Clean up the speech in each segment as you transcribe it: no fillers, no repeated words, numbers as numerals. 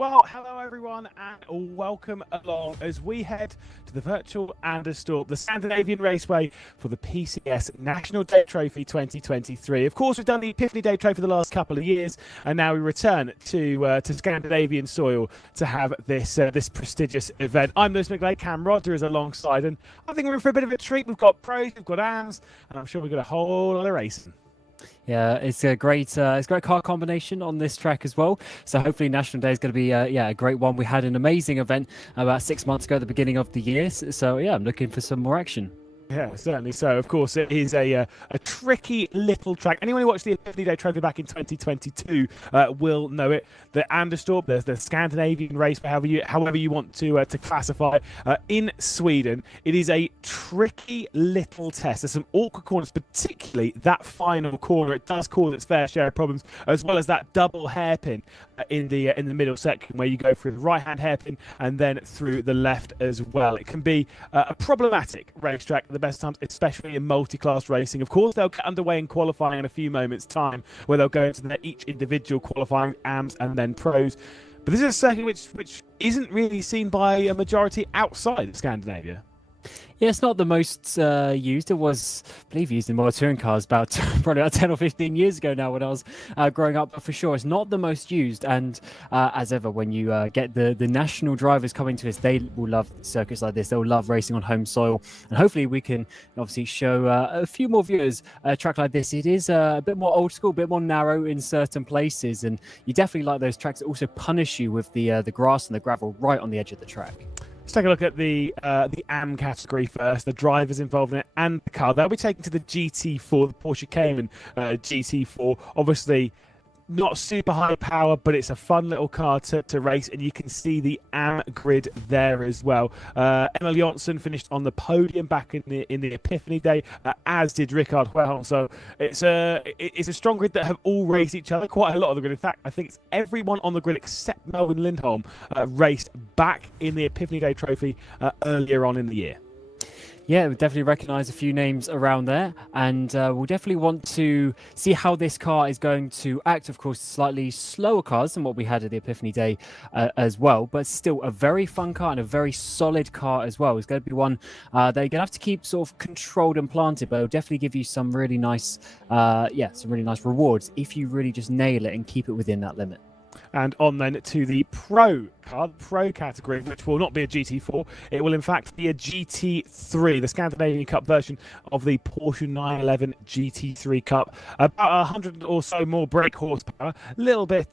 Well, hello everyone and welcome along as we head to the virtual Anderstorp, the Scandinavian Raceway for the PCS National Day Trophy 2023. Of course, we've done the Epiphany Day Trophy the last couple of years, and now we return to Scandinavian soil to have this this prestigious event. I'm Lewis McGlade, Cam Rodger is alongside, and I think we're in for a bit of a treat. We've got pros, we've got AMs, and I'm sure we've got a whole lot of racing. Yeah, it's a great car combination on this track as well. So hopefully National Day is going to be a great one. We had an amazing event about 6 months ago at the beginning of the year. So yeah, I'm looking for some more action. Yeah, certainly so. Of course, it is a tricky little track. Anyone who watched the Epiphany Day Trophy back in 2022 will know it. The Anderstorp, the Scandinavian Raceway, however you want to classify it, in Sweden. It is a tricky little test. There's some awkward corners, particularly that final corner. It does cause its fair share of problems, as well as that double hairpin in the middle section where you go through the right-hand hairpin and then through the left as well. It can be a problematic racetrack at the best times, especially in multi-class racing. Of course, they'll get underway in qualifying in a few moments' time, where they'll go into each individual qualifying, AMs and then pros. But this is a circuit which isn't really seen by a majority outside of Scandinavia. Yeah, it's not the most used. It was, I believe, used in more touring cars probably about 10 or 15 years ago now when I was growing up. But for sure, it's not the most used. And as ever, when you get the national drivers coming to us, they will love circuits like this. They'll love racing on home soil. And hopefully we can obviously show a few more viewers a track like this. It is a bit more old school, a bit more narrow in certain places. And you definitely like those tracks that also punish you with the grass and the gravel right on the edge of the track. Let's take a look at the AM category first, the drivers involved in it and the car. They'll be taken to the GT4, the Porsche Cayman GT4. Obviously, not super high power, but it's a fun little car to race, and you can see the AM grid there as well. Emil Jonsson finished on the podium back in the Epiphany Day, as did Rickard Huelholm. So it's a strong grid that have all raced each other, quite a lot of the grid. In fact, I think it's everyone on the grid except Melvin Lindholm raced back in the Epiphany Day Trophy earlier on in the year. Yeah, we definitely recognise a few names around there, and we'll definitely want to see how this car is going to act. Of course, slightly slower cars than what we had at the Epiphany Day as well, but still a very fun car and a very solid car as well. It's going to be one that you're going to have to keep sort of controlled and planted, but it'll definitely give you some really nice, some really nice rewards if you really just nail it and keep it within that limit. And on then to the Pro car, the Pro category, which will not be a GT4. It will in fact be a GT3, the Scandinavian Cup version of the Porsche 911 GT3 Cup. About 100 or so more brake horsepower, a little bit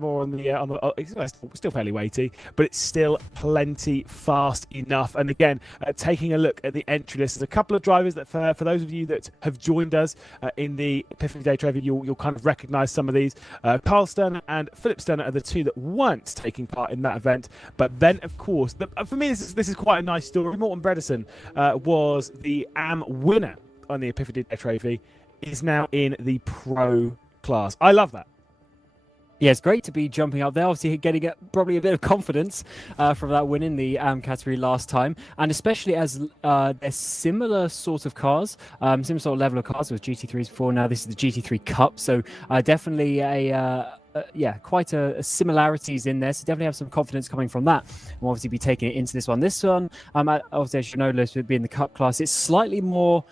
more on the. It's still fairly weighty, but it's still plenty fast enough. And again, taking a look at the entry list, there's a couple of drivers that, for those of you that have joined us in the Epiphany Day Trophy, you'll kind of recognise some of these. Carl Sterner and Philip Sterner are the two that weren't taking part in that event. But then, of course, for me, this is quite a nice story. Morten Bredesen was the AM winner on the Epiphany Day Trophy, is now in the Pro class. I love that. Yeah, it's great to be jumping up there. Obviously, getting probably a bit of confidence from that win in the AM category last time, and especially as they're similar sort of cars, similar sort of level of cars. It was GT3s before. Now this is the GT3 Cup, so definitely quite a similarities in there. So definitely have some confidence coming from that. We'll obviously be taking it into this one. This one, obviously, as you know, Lewis, would be in the Cup class. It's slightly more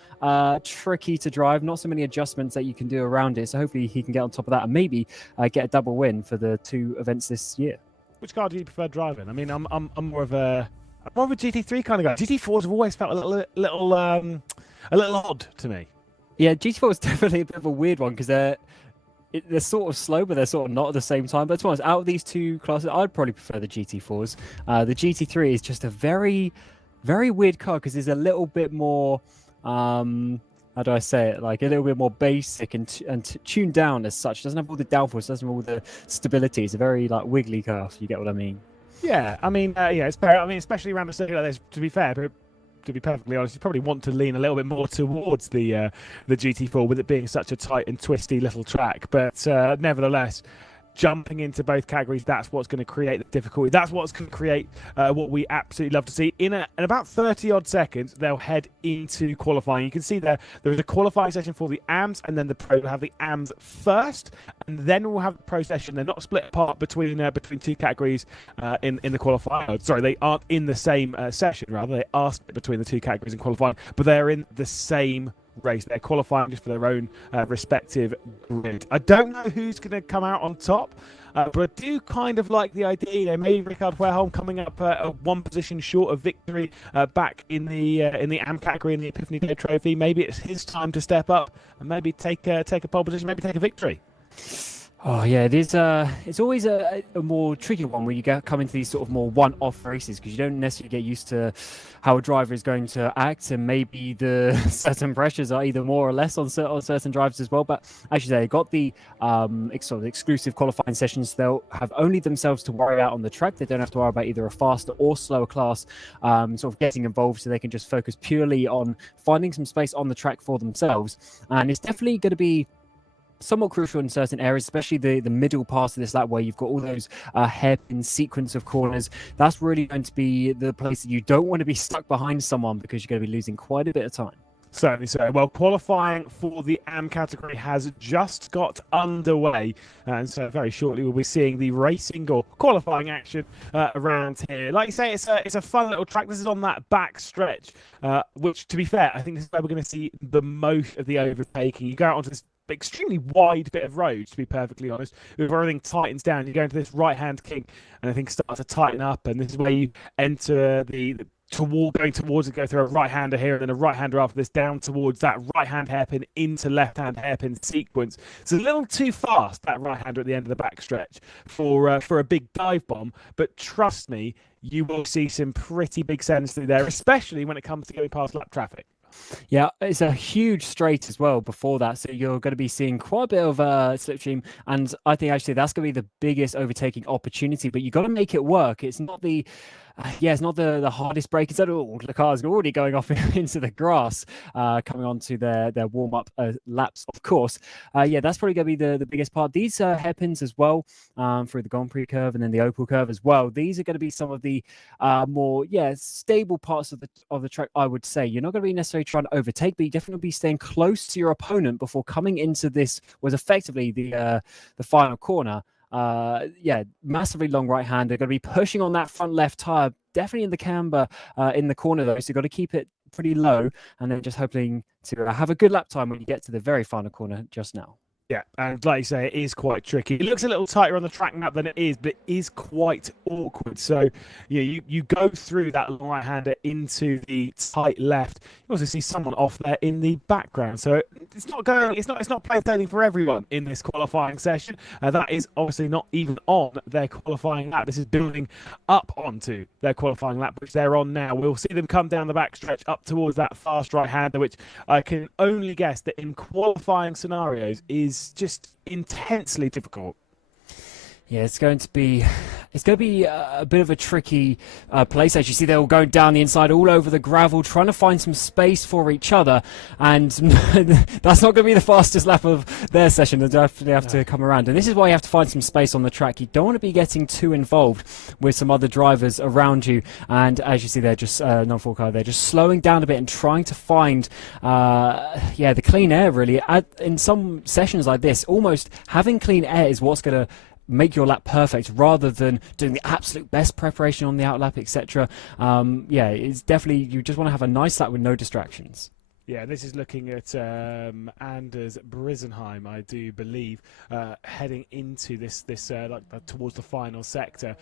tricky to drive. Not so many adjustments that you can do around it. So hopefully he can get on top of that and maybe get a double win for the two events this year. Which car do you prefer driving? I mean, I'm more of a GT3 kind of guy. GT4s have always felt a little odd to me. Yeah, GT4 is definitely a bit of a weird one because they're sort of slow, but they're sort of not at the same time. But to be honest, out of these two classes, I'd probably prefer the GT4s. The GT3 is just a very, very weird car because there's a little bit more, how do I say it? Like a little bit more basic and tuned down as such. It doesn't have all the downforce, doesn't have all the stability. It's a very like wiggly car, if you get what I mean. Yeah, I mean, it's fair. I mean, especially around a circuit like this, to be fair, but to be perfectly honest, you probably want to lean a little bit more towards the GT4 with it being such a tight and twisty little track. But nevertheless, jumping into both categories, that's what's going to create the difficulty. That's what's going to create what we absolutely love to see. In about 30 odd seconds, they'll head into qualifying. You can see there is a qualifying session for the AMs, and then the Pro will have the AMs first, and then we'll have the Pro session. They're not split apart between two categories in the qualifying. Sorry, they aren't in the same session. Rather, they are split between the two categories in qualifying, but they're in the same race. They're qualifying just for their own respective grid. I don't know who's going to come out on top, but I do kind of like the idea. You know, maybe Rickard Wehrholm coming up one position short of victory back in the AM category in the Epiphany Day Trophy. Maybe it's his time to step up and maybe take a pole position, maybe take a victory. Oh yeah, it is. It's always a more tricky one when you come into these sort of more one-off races, because you don't necessarily get used to how a driver is going to act, and maybe the certain pressures are either more or less on certain drivers as well. But as you say, they got the sort of exclusive qualifying sessions. They'll have only themselves to worry about on the track. They don't have to worry about either a faster or slower class sort of getting involved, so they can just focus purely on finding some space on the track for themselves. And it's definitely going to be somewhat crucial in certain areas, especially the middle part of this lap where you've got all those hairpin sequence of corners. That's really going to be the place that you don't want to be stuck behind someone, because you're going to be losing quite a bit of time. Certainly so. Well, qualifying for the AM category has just got underway, and so very shortly we'll be seeing the racing or qualifying action around here. Like you say, it's a fun little track. This is on that back stretch, which, to be fair, I think this is where we're going to see the most of the overtaking. You go out onto this extremely wide bit of road, to be perfectly honest, with everything tightens down. You go into this right-hand kink, and I think starts to tighten up, and this is where you enter going towards it, go through a right-hander here, and then a right-hander after this, down towards that right-hand hairpin into left-hand hairpin sequence. It's a little too fast, that right-hander at the end of the backstretch for a big dive bomb, but trust me, you will see some pretty big sends through there, especially when it comes to going past lap traffic. Yeah, it's a huge straight as well before that, so you're going to be seeing quite a bit of slipstream, and I think actually that's going to be the biggest overtaking opportunity, but you've got to make it work. It's not the it's not the hardest break. It's all the cars are already going off into the grass, coming on to their warm-up laps, of course. That's probably going to be the biggest part. These hairpins as well, through the Grand Prix curve and then the Opel curve as well. These are going to be some of the more stable parts of the track, I would say. You're not going to be necessarily trying to overtake, but you definitely be staying close to your opponent before coming into this was effectively the final corner. Massively long right hand. They're going to be pushing on that front left tire, definitely in the camber in the corner though, so you've got to keep it pretty low, and then just hoping to have a good lap time when you get to the very final corner just now. Yeah, and like you say, it is quite tricky. It looks a little tighter on the track map than it is, but it is quite awkward. So you go through that right-hander into the tight left. You also see someone off there in the background. So it's not playing for everyone in this qualifying session. That is obviously not even on their qualifying lap. This is building up onto their qualifying lap, which they're on now. We'll see them come down the backstretch up towards that fast right-hander, which I can only guess that in qualifying scenarios is just intensely difficult. Yeah, it's going to be a bit of a tricky place. As you see, they're all going down the inside, all over the gravel, trying to find some space for each other, and that's not going to be the fastest lap of their session. They definitely have to come around, and this is why you have to find some space on the track. You don't want to be getting too involved with some other drivers around you, and as you see, they're just non-full car. They're just slowing down a bit and trying to find the clean air. Really, in some sessions like this, almost having clean air is what's going to make your lap perfect, rather than doing the absolute best preparation on the outlap, etc. It's definitely, you just want to have a nice lap with no distractions. Yeah, this is looking at Anders Brisenheim, I do believe, heading into this towards the final sector.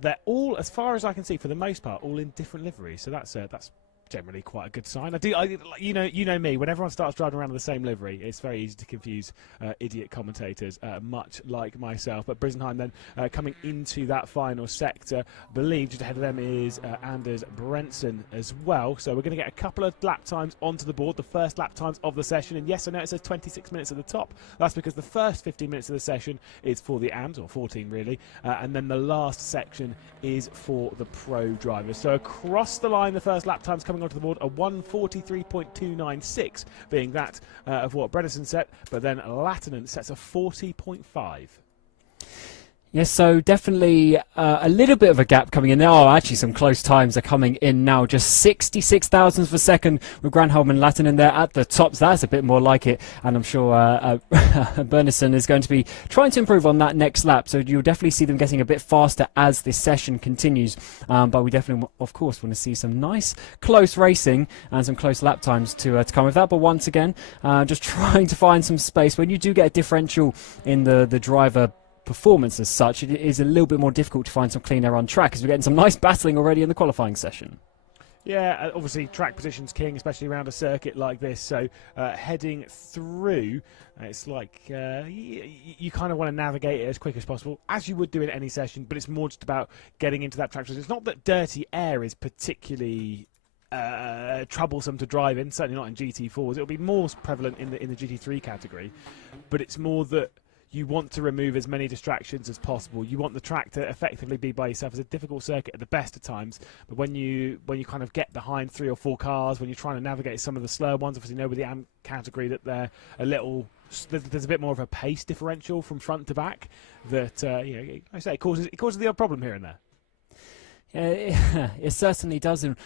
They're all, as far as I can see, for the most part, all in different liveries. So that's generally quite a good sign. You know me, when everyone starts driving around in the same livery, it's very easy to confuse idiot commentators, much like myself. But Brisenheim then coming into that final sector, I believe just ahead of them is Anders Brentzen as well. So we're going to get a couple of lap times onto the board, the first lap times of the session. And yes, I know it says 26 minutes at the top. That's because the first 15 minutes of the session is for the AMs, or 14 really, and then the last section is for the pro drivers. So across the line, the first lap times coming onto the board, a 1:43.296 being that of what Bredesen set, but then Lattinen sets a 40.5. Yes, so definitely a little bit of a gap coming in. There are actually some close times are coming in now. Just 66 thousandths per second with Granholm and Latin in there at the tops. That's a bit more like it. And I'm sure Bernison is going to be trying to improve on that next lap. So you'll definitely see them getting a bit faster as this session continues. But we definitely, of course, want to see some nice close racing and some close lap times to come with that. But once again, just trying to find some space. When you do get a differential in the driver performance as such, it is a little bit more difficult to find some clean air on track, as we're getting some nice battling already in the qualifying session. Yeah, obviously track position's king, especially around a circuit like this. So heading through, it's like you kind of want to navigate it as quick as possible, as you would do in any session, but it's more just about getting into that track position. It's not that dirty air is particularly troublesome to drive in, certainly not in GT4s. It'll be more prevalent in the GT3 category, but it's more that you want to remove as many distractions as possible. You want the track to effectively be by yourself. It's a difficult circuit at the best of times, but when you kind of get behind 3 or 4 cars, when you're trying to navigate some of the slower ones, obviously you know with the AM category that they're a little, there's a bit more of a pace differential from front to back that you know, like I say, it causes the odd problem here and there. Yeah, it certainly does. And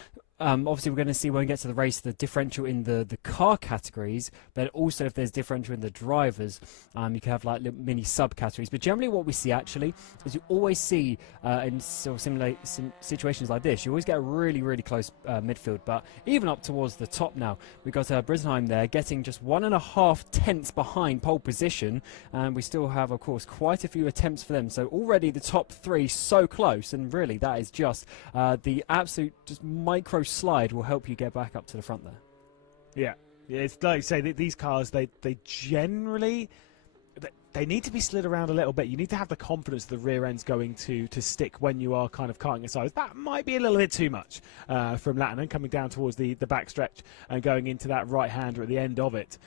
obviously we're going to see when we get to the race the differential in the car categories, but also if there's differential in the drivers, you can have like little mini subcategories. But generally what we see actually is you always see in sort of similar situations like this, you always get a really close midfield. But even up towards the top now, we've got Brisenheim there getting just 1.5 tenths behind pole position, and we still have of course quite a few attempts for them. So already the top 3 so close, and really that is just the absolute just micro slide will help you get back up to the front there. Yeah, it's like you say, these cars, they generally they need to be slid around a little bit. You need to have the confidence the rear end's going to stick when you are kind of carting aside. That might be a little bit too much from Latin coming down towards the back stretch and going into that right-hander at the end of it.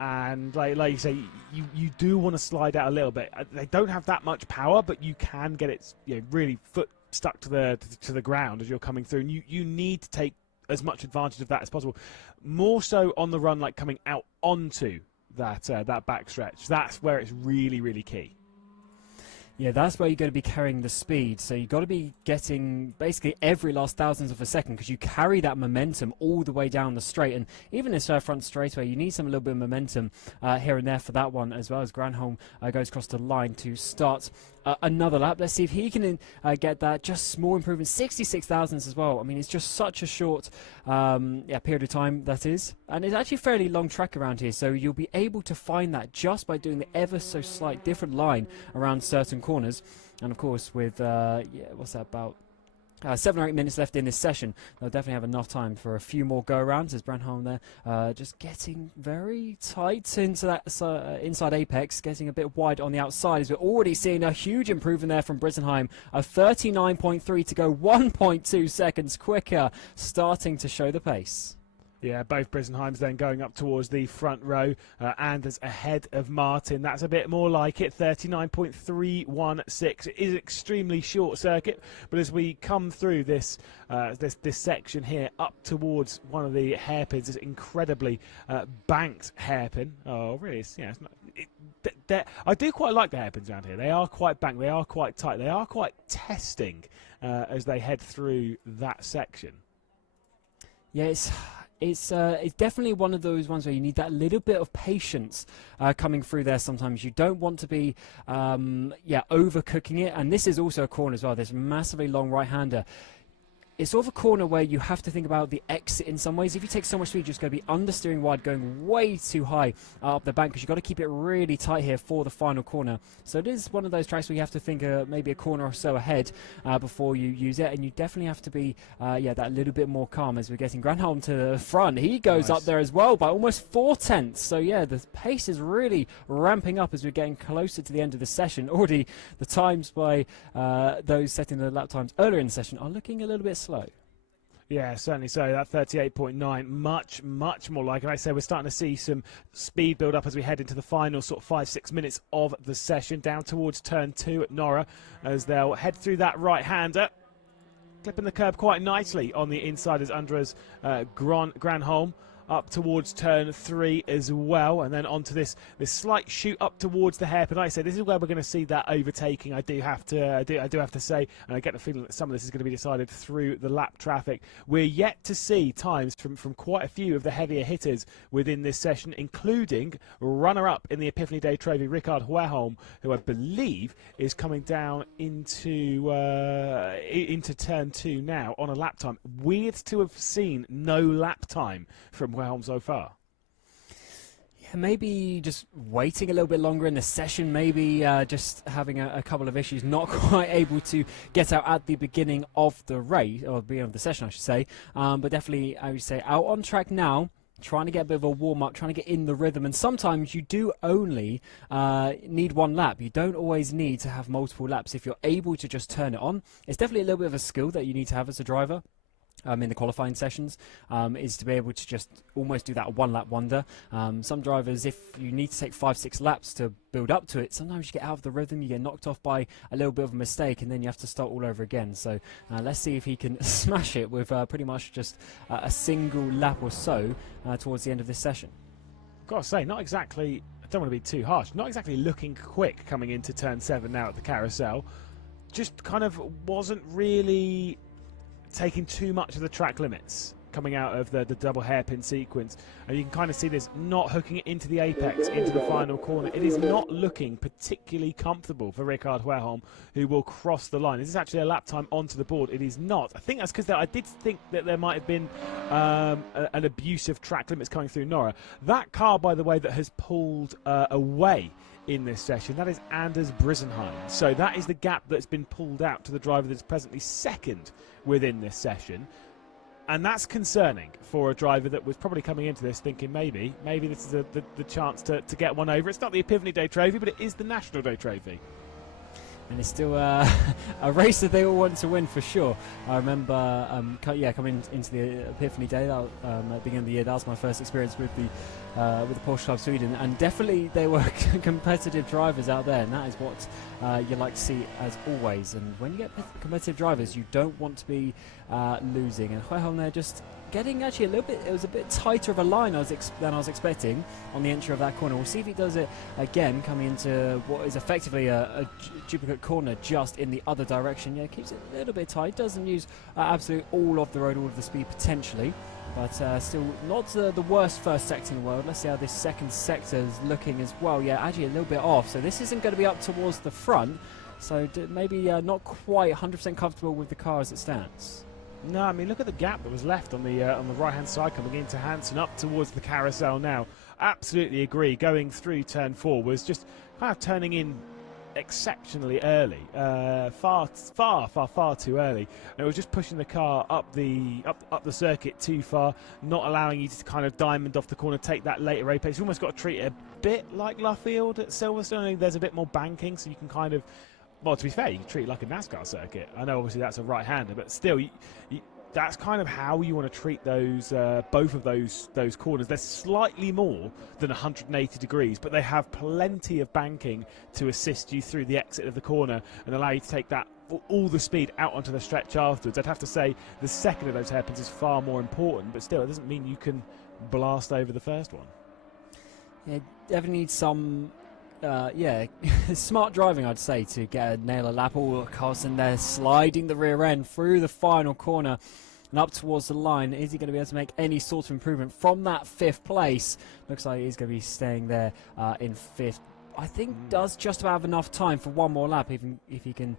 And like you say, you do want to slide out a little bit. They don't have that much power, but you can get it, you know, really foot stuck to the ground as you're coming through, and you need to take as much advantage of that as possible. More so on the run, like coming out onto that back stretch. That's where it's really key. Yeah, that's where you're going to be carrying the speed. So you've got to be getting basically every last thousandth of a second, because you carry that momentum all the way down the straight. And even this front straightaway, you need a little bit of momentum here and there for that one, as well as Granholm goes across the line to start another lap. Let's see if he can get that. Just small improvement, 66 thousandths as well. I mean, it's just such a short period of time, that is. And it's actually a fairly long track around here, so you'll be able to find that just by doing the ever so slight different line around certain corners. And of course with what's that, about 7 or 8 minutes left in this session, they'll definitely have enough time for a few more go-arounds, as Brandholm there just getting very tight into that inside apex, getting a bit wide on the outside, as we're already seeing a huge improvement there from Brisenheim, a 39.3 to go 1.2 seconds quicker, starting to show the pace. Yeah, both Brisenheims then going up towards the front row. Anders ahead of Martin. That's a bit more like it, 39.316. It is an extremely short circuit, but as we come through this section here up towards one of the hairpins, this incredibly banked hairpin. Oh, really? It's not. I do quite like the hairpins around here. They are quite banked. They are quite tight. They are quite testing as they head through that section. Yeah, it's definitely one of those ones where you need that little bit of patience coming through there. Sometimes you don't want to be overcooking it, and this is also a corner as well. There's a massively long right-hander. It's sort of a corner where you have to think about the exit in some ways. If you take so much speed, you're just going to be understeering wide, going way too high up the bank, because you've got to keep it really tight here for the final corner. So it is one of those tracks where you have to think maybe a corner or so ahead before you use it, and you definitely have to be that little bit more calm. As we're getting Granholm to the front, he goes up there as well by almost 4 tenths. So yeah, the pace is really ramping up as we're getting closer to the end of the session. Already the times by those setting the lap times earlier in the session are looking a little bit slow. Yeah, certainly so. That 38.9, much more like it. Like I say, we're starting to see some speed build up as we head into the final sort of 5-6 minutes of the session, down towards turn 2 at Norra, as they'll head through that right-hander, clipping the curb quite nicely on the inside as Andres Granholm up towards turn 3 as well, and then onto this slight shoot up towards the hairpin. Like I said, this is where we're going to see that overtaking. I do have to say, and I get the feeling that some of this is going to be decided through the lap traffic. We're yet to see times from quite a few of the heavier hitters within this session, including runner-up in the Epiphany Day Trophy, Rickard Huerholm, who I believe is coming down into turn 2 now on a lap time. Weird to have seen no lap time from Huerholm so far. Yeah, maybe just waiting a little bit longer in the session, maybe just having a couple of issues, not quite able to get out at the beginning of the race, or beginning of the session I should say, but definitely I would say out on track now, trying to get a bit of a warm-up, trying to get in the rhythm, and sometimes you do only need one lap. You don't always need to have multiple laps if you're able to just turn it on. It's definitely a little bit of a skill that you need to have as a driver. In the qualifying sessions, is to be able to just almost do that one-lap wonder. Some drivers, if you need to take 5-6 laps to build up to it, sometimes you get out of the rhythm, you get knocked off by a little bit of a mistake, and then you have to start all over again. So let's see if he can smash it with pretty much just a single lap or so towards the end of this session. I've got to say, not exactly, I don't want to be too harsh, not exactly looking quick coming into turn 7 now at the carousel. Just kind of wasn't really taking too much of the track limits coming out of the double hairpin sequence, and you can kind of see this not hooking it into the apex, into the final corner. It is not looking particularly comfortable for Rickard Huerholm, who will cross the line. Is this actually a lap time onto the board? It is not. I think that's because I did think that there might have been an abuse of track limits coming through Norra. That car, by the way, that has pulled away in this session, that is Anders Brisenheim. So that is the gap that's been pulled out to the driver that's presently second within this session. And that's concerning for a driver that was probably coming into this thinking maybe this is the chance to get one over. It's not the Epiphany Day Trophy, but it is the National Day Trophy. And it's still a race that they all want to win for sure. I remember, coming into the Epiphany Day at the beginning of the year. That was my first experience with the Porsche Club Sweden, and definitely they were competitive drivers out there, and that is what you like to see as always. And when you get competitive drivers, you don't want to be losing. And Huerholm there just getting actually a little bit, it was a bit tighter of a line than I was expecting on the entry of that corner. We'll see if he does it again, coming into what is effectively a duplicate corner just in the other direction. Yeah, keeps it a little bit tight, doesn't use absolutely all of the road, all of the speed potentially, but still not the worst first sector in the world. Let's see how this second sector is looking as well. Yeah, actually a little bit off, so this isn't going to be up towards the front, so maybe not quite 100% comfortable with the car as it stands. No, I mean, look at the gap that was left on the right-hand side coming into Hansen up towards the carousel now. Absolutely agree. Going through turn 4 was just kind of turning in exceptionally early, far too early. And it was just pushing the car up the circuit too far, not allowing you to kind of diamond off the corner, take that later apex. You've almost got to treat it a bit like Luffield at Silverstone. I think there's a bit more banking, so you can kind of, well, to be fair, you can treat it like a NASCAR circuit. I know obviously that's a right-hander, but still, that's kind of how you want to treat those both of those corners. They're slightly more than 180 degrees, but they have plenty of banking to assist you through the exit of the corner and allow you to take that all the speed out onto the stretch afterwards. I'd have to say the second of those hairpins is far more important, but still, it doesn't mean you can blast over the first one. Yeah, definitely need some smart driving, I'd say, to nail a lap. Oh, Carlson there sliding the rear end through the final corner and up towards the line. Is he going to be able to make any sort of improvement from that 5th place? Looks like he's going to be staying there in 5th. I think does just about have enough time for one more lap. Even if he can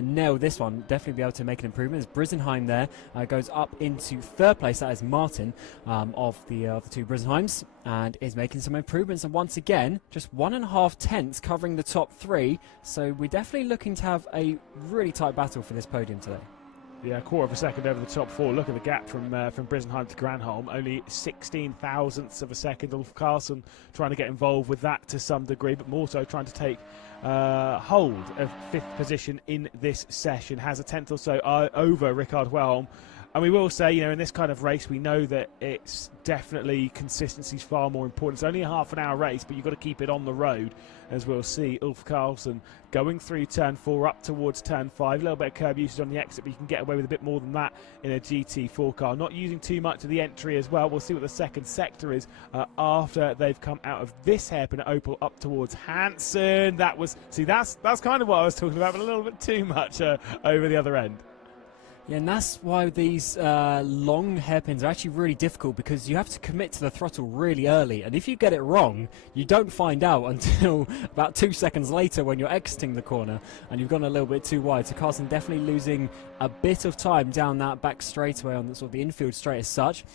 nail this one, definitely be able to make an improvement. As Brisenheim there goes up into 3rd place. That is Martin of the 2 Brisenheims, and is making some improvements. And once again, just 1.5 tenths covering the top 3. So we're definitely looking to have a really tight battle for this podium today. Yeah, a quarter of a second over the top 4. Look at the gap from Brisenheim to Granholm. Only 16 thousandths of a second. Ulf Carlson trying to get involved with that to some degree, but more so trying to take hold of 5th position in this session. Has a tenth or so over Rickard Huerholm. And we will say, you know, in this kind of race, we know that it's definitely consistency is far more important. It's only a half-an-hour race, but you've got to keep it on the road, as we'll see. Ulf Karlsson going through turn 4 up towards turn 5. A little bit of curb usage on the exit, but you can get away with a bit more than that in a GT4 car. Not using too much of the entry as well. We'll see what the second sector is after they've come out of this hairpin at Opel up towards Hansen. That was, see, that's kind of what I was talking about, but a little bit too much over the other end. Yeah, and that's why these long hairpins are actually really difficult, because you have to commit to the throttle really early, and if you get it wrong, you don't find out until about 2 seconds later when you're exiting the corner and you've gone a little bit too wide. So Karlsson definitely losing a bit of time down that back straightaway on the sort of the infield straight as such.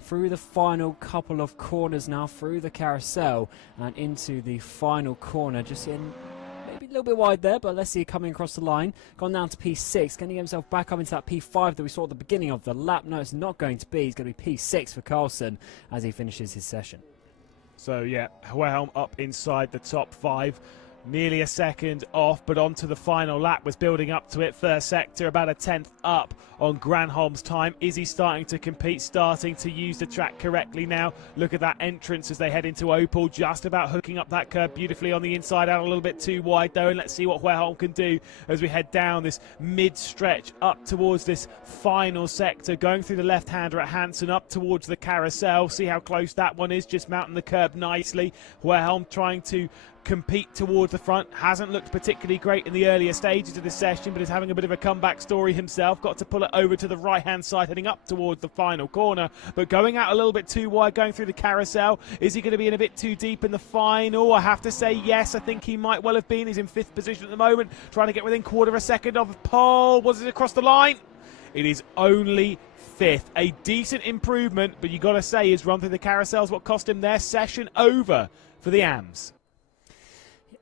Through the final couple of corners now, through the carousel and into the final corner, just in maybe a little bit wide there, but let's see it coming across the line. Gone down to P6, can he get himself back up into that P5 that we saw at the beginning of the lap? No, it's not going to be. It's going to be P6 for Karlsson as he finishes his session. So yeah, Wilhelm up inside the top 5. Nearly a second off, but onto the final lap, was building up to it. First sector, about a 10th up on Granholm's time. Is he starting to compete, starting to use the track correctly now? Look at that entrance as they head into Opel, just about hooking up that curb beautifully on the inside out, a little bit too wide though, and let's see what Wilhelm can do as we head down this mid-stretch up towards this final sector, going through the left-hander at Hansen up towards the carousel. See how close that one is, just mounting the curb nicely. Wilhelm trying to compete towards the front, hasn't looked particularly great in the earlier stages of this session, but is having a bit of a comeback story himself. Got to pull it over to the right hand side, heading up towards the final corner, but going out a little bit too wide, going through the carousel. Is he going to be in a bit too deep in the final? I have to say yes, I think he might well have been. He's in 5th position at the moment, trying to get within quarter of a second of pole. Was it across the line? It is only 5th. A decent improvement, but you got to say his run through the carousel is what cost him their session over for the AMs.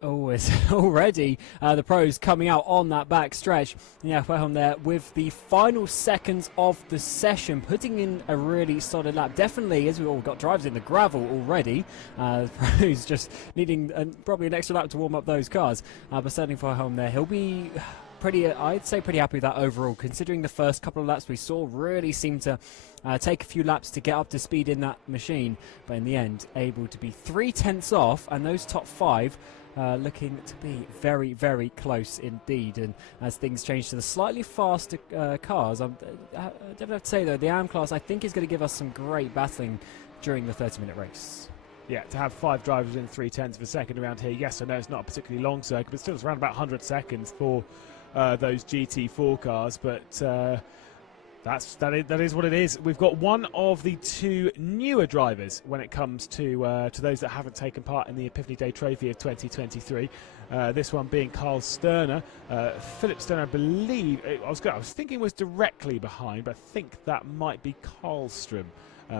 Oh, it's already the pros coming out on that back stretch. Yeah, Wilhelm there with the final seconds of the session, putting in a really solid lap. Definitely, as we've all got drivers in the gravel already, the pros just needing probably an extra lap to warm up those cars. But certainly for Wilhelm there, he'll be pretty, I'd say pretty happy with that overall, considering the first couple of laps we saw really seemed to take a few laps to get up to speed in that machine, but in the end able to be 3/10 off, and those top 5 looking to be very, very close indeed. And as things change to the slightly faster cars, I definitely have to say though, the AM class I think is going to give us some great battling during the 30-minute race. Yeah, to have 5 drivers in 3/10 of a second around here, yes, I know it's not a particularly long circuit, but still it's around about 100 seconds for those GT4 cars, but that is what it is. We've got one of the 2 newer drivers when it comes to those that haven't taken part in the Epiphany Day Trophy of 2023. This one being Carl Sterner. Philip Sterner, I believe, I was thinking was directly behind, but I think that might be Karlström.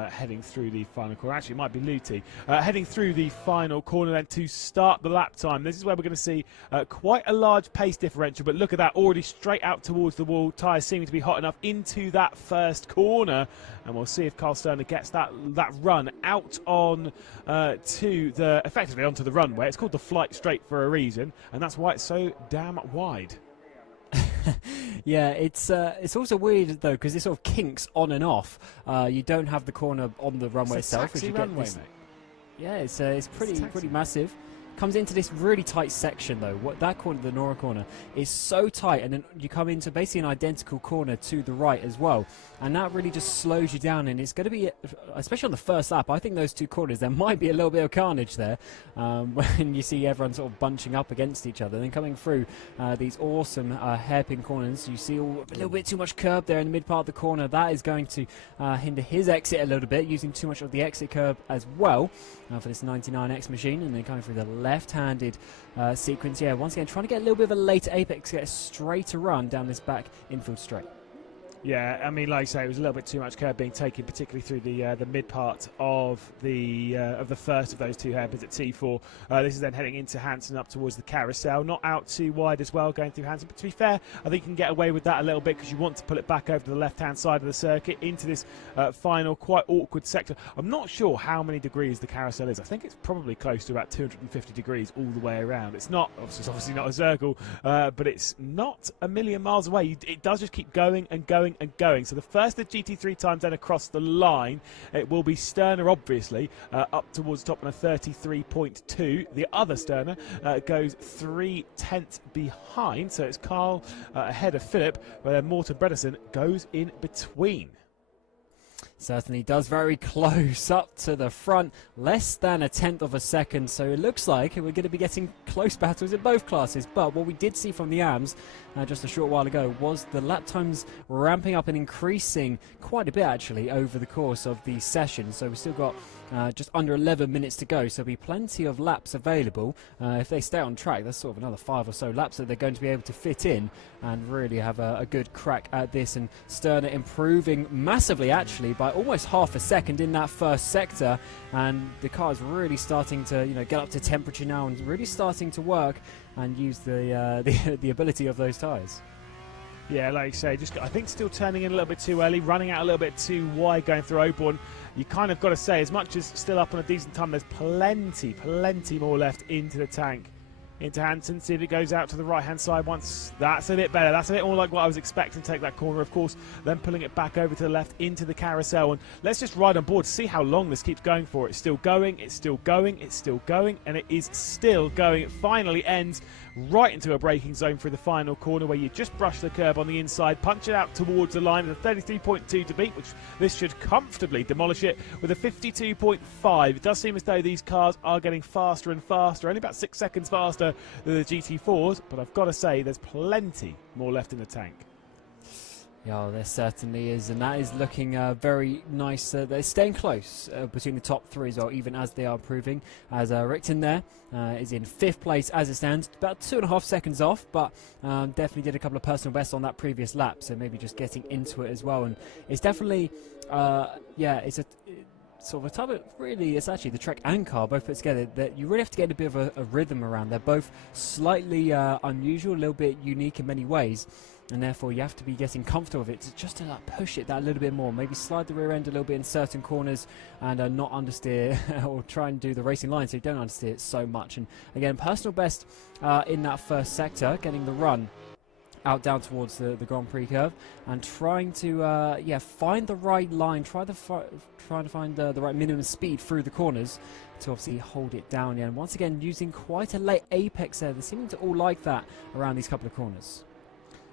Heading through the final corner. Actually, it might be Luthi. Heading through the final corner then to start the lap time. This is where we're going to see quite a large pace differential, but look at that, already straight out towards the wall. Tyres seeming to be hot enough into that first corner, and we'll see if Carl Sterner gets that run out on effectively onto the runway. It's called the flight straight for a reason, and that's why it's so damn wide. Yeah, it's also weird though, because it sort of kinks on and off. You don't have the corner on the runway itself. Taxi runway, mate. Yeah, it's pretty massive. Comes into this really tight section though. That corner, the Nora corner, is so tight, and then you come into basically an identical corner to the right as well, and that really just slows you down. And it's going to be, especially on the first lap, I think those 2 corners, there might be a little bit of carnage there when you see everyone sort of bunching up against each other. Then coming through these awesome hairpin corners, you see a little bit too much curb there in the mid part of the corner. That is going to hinder his exit a little bit, using too much of the exit curb as well for this 99X machine. And then coming through the left-handed sequence, yeah, once again trying to get a little bit of a later apex, get a straighter run down this back infield straight. Yeah, I mean, like I say, it was a little bit too much curb being taken, particularly through the mid part of the first of those 2 hairpins at T4. This is then heading into Hansen up towards the carousel, not out too wide as well, going through Hansen. But to be fair, I think you can get away with that a little bit, because you want to pull it back over to the left-hand side of the circuit into this final, quite awkward sector. I'm not sure how many degrees the carousel is. I think it's probably close to about 250 degrees all the way around. It's obviously not a circle, but it's not a million miles away. It does just keep going and going going and going. So the first of the GT3 times then across the line, it will be Sterner, obviously, up towards the top on a 33.2. The other Sterner goes 3/10 behind, so it's Carl ahead of Philip, where Morten Bredesen goes in between. Certainly does, very close up to the front, less than 1/10 of a second, so it looks like we're going to be getting close battles in both classes. But what we did see from the AMs just a short while ago was the lap times ramping up and increasing quite a bit actually over the course of the session. So we've still got just under 11 minutes to go, so there'll be plenty of laps available. If they stay on track, that's sort of another 5 or so laps that they're going to be able to fit in and really have a good crack at this. And Sterner improving massively actually by almost half a second in that first sector, and the car is really starting to get up to temperature now and really starting to work and use the ability of those tyres. Yeah, like you say, just I think still turning in a little bit too early, running out a little bit too wide going through Oborn. You kind of got to say, as much as still up on a decent time, there's plenty more left into the tank. Into Hansen, see if it goes out to the right-hand side once. That's a bit better. That's a bit more like what I was expecting to take that corner, of course. Then pulling it back over to the left into the carousel. And let's just ride on board, see how long this keeps going for. It's still going, it's still going, it's still going, and it is still going. It finally ends right into a braking zone for the final corner, where you just brush the curb on the inside, punch it out towards the line with a 33.2 to beat, which this should comfortably demolish it with a 52.5. It does seem as though these cars are getting faster and faster, only about 6 seconds faster than the GT4s, but I've got to say there's plenty more left in the tank. Yeah, there certainly is, and that is looking very nice. They're staying close between the top three as well, even as they are improving. As Rickton there is in 5th place as it stands, about 2.5 seconds off, but definitely did a couple of personal bests on that previous lap, so maybe just getting into it as well. And it's definitely, it's a sort of a type of, really, it's actually the Trek and car both put together that you really have to get a bit of a rhythm around. They're both slightly unusual, a little bit unique in many ways, and therefore you have to be getting comfortable with it just to push it that little bit more, maybe slide the rear end a little bit in certain corners and not understeer or try and do the racing line so you don't understeer it so much. And again, personal best in that first sector, getting the run out down towards the Grand Prix curve and trying to find the right line, trying to find the right minimum speed through the corners to obviously hold it down. And once again using quite a late apex there. They're seeming to all like that around these couple of corners.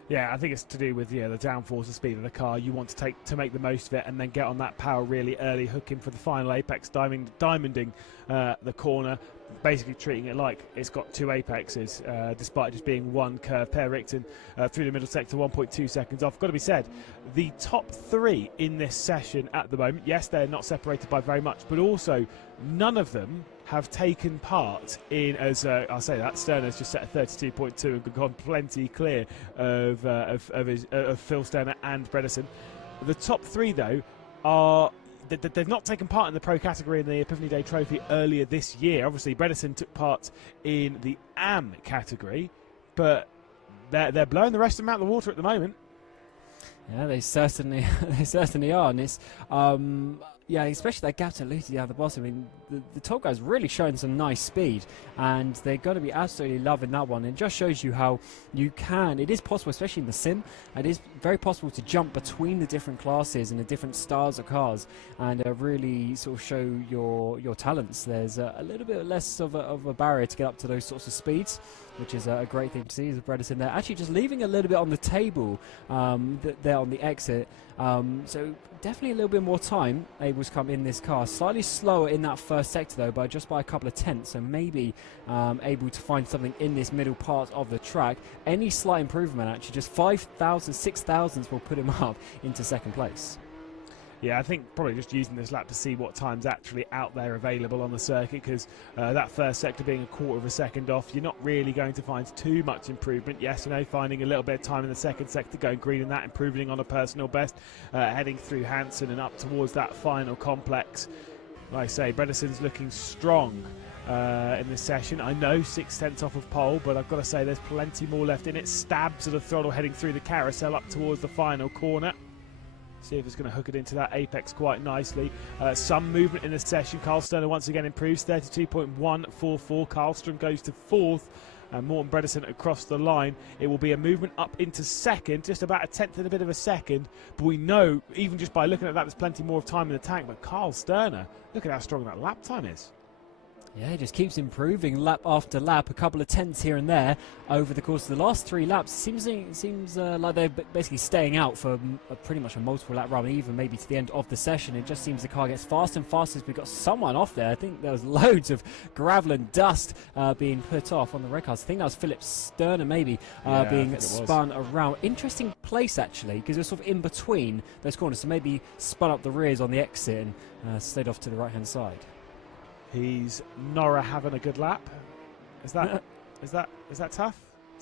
Yeah, I think it's to do with the downforce and speed of the car. You want to make the most of it and then get on that power really early, hooking for the final apex, diamonding the corner, basically treating it like it's got 2 apexes, despite just being one curve. Per Rickton through the middle sector, 1.2 seconds off. Got to be said, the top 3 in this session at the moment, yes, they're not separated by very much, but also none of them have taken part in, as I'll say that, Sterner's just set a 32.2 and gone plenty clear of Phil Sterner and Bredesen. The top 3, though, are they've not taken part in the pro category in the Epiphany Day Trophy earlier this year. Obviously, Bredesen took part in the AM category, but they're blowing the rest of them out of the water at the moment. Yeah, they certainly are, and it's especially that gap to Lucy down the bottom. I mean, the top guys really showing some nice speed, and they're going to be absolutely loving that one. It just shows you how you can. It is possible, especially in the sim. It is very possible to jump between the different classes and the different styles of cars, and really sort of show your talents. There's a little bit less of a barrier to get up to those sorts of speeds, which is a great thing to see. As Bredesen there, actually just leaving a little bit on the table there on the exit. So definitely a little bit more time able to come in this car. Slightly slower in that first sector though, by just by a couple of tenths. So maybe able to find something in this middle part of the track. Any slight improvement, actually, just 5,000, 6,000 will put him up into 2nd place. Yeah, I think probably just using this lap to see what time's actually out there available on the circuit, because that first sector being 1/4 of a second off, you're not really going to find too much improvement. Yes, finding a little bit of time in the 2nd sector, going green in that, improving on a personal best, heading through Hansen and up towards that final complex. Like I say, Bredesen's looking strong in this session. I know 6/10 off of pole, but I've got to say there's plenty more left in it. Stabs of the throttle heading through the carousel up towards the final corner. See if it's going to hook it into that apex quite nicely. Some movement in the session. Carl Sterner once again improves, 32.144. Karlström goes to 4th and Morten Bredesen across the line. It will be a movement up into second, just about a tenth and a bit of a second. But we know, even just by looking at that, there's plenty more of time in the tank. But Carl Sterner, look at how strong that lap time is. Yeah, it just keeps improving lap after lap, a couple of tenths here and there over the course of the last 3 laps. Seems like they're basically staying out for pretty much a multiple lap run, even maybe to the end of the session. It just seems the car gets faster and faster as we got someone off there. I think there was loads of gravel and dust being put off on the red cars. I think that was Philip Sterner maybe being spun around. Interesting place actually, because it was sort of in between those corners, so maybe spun up the rears on the exit and stayed off to the right hand side. He's Nora having a good lap. Is that tough? Is that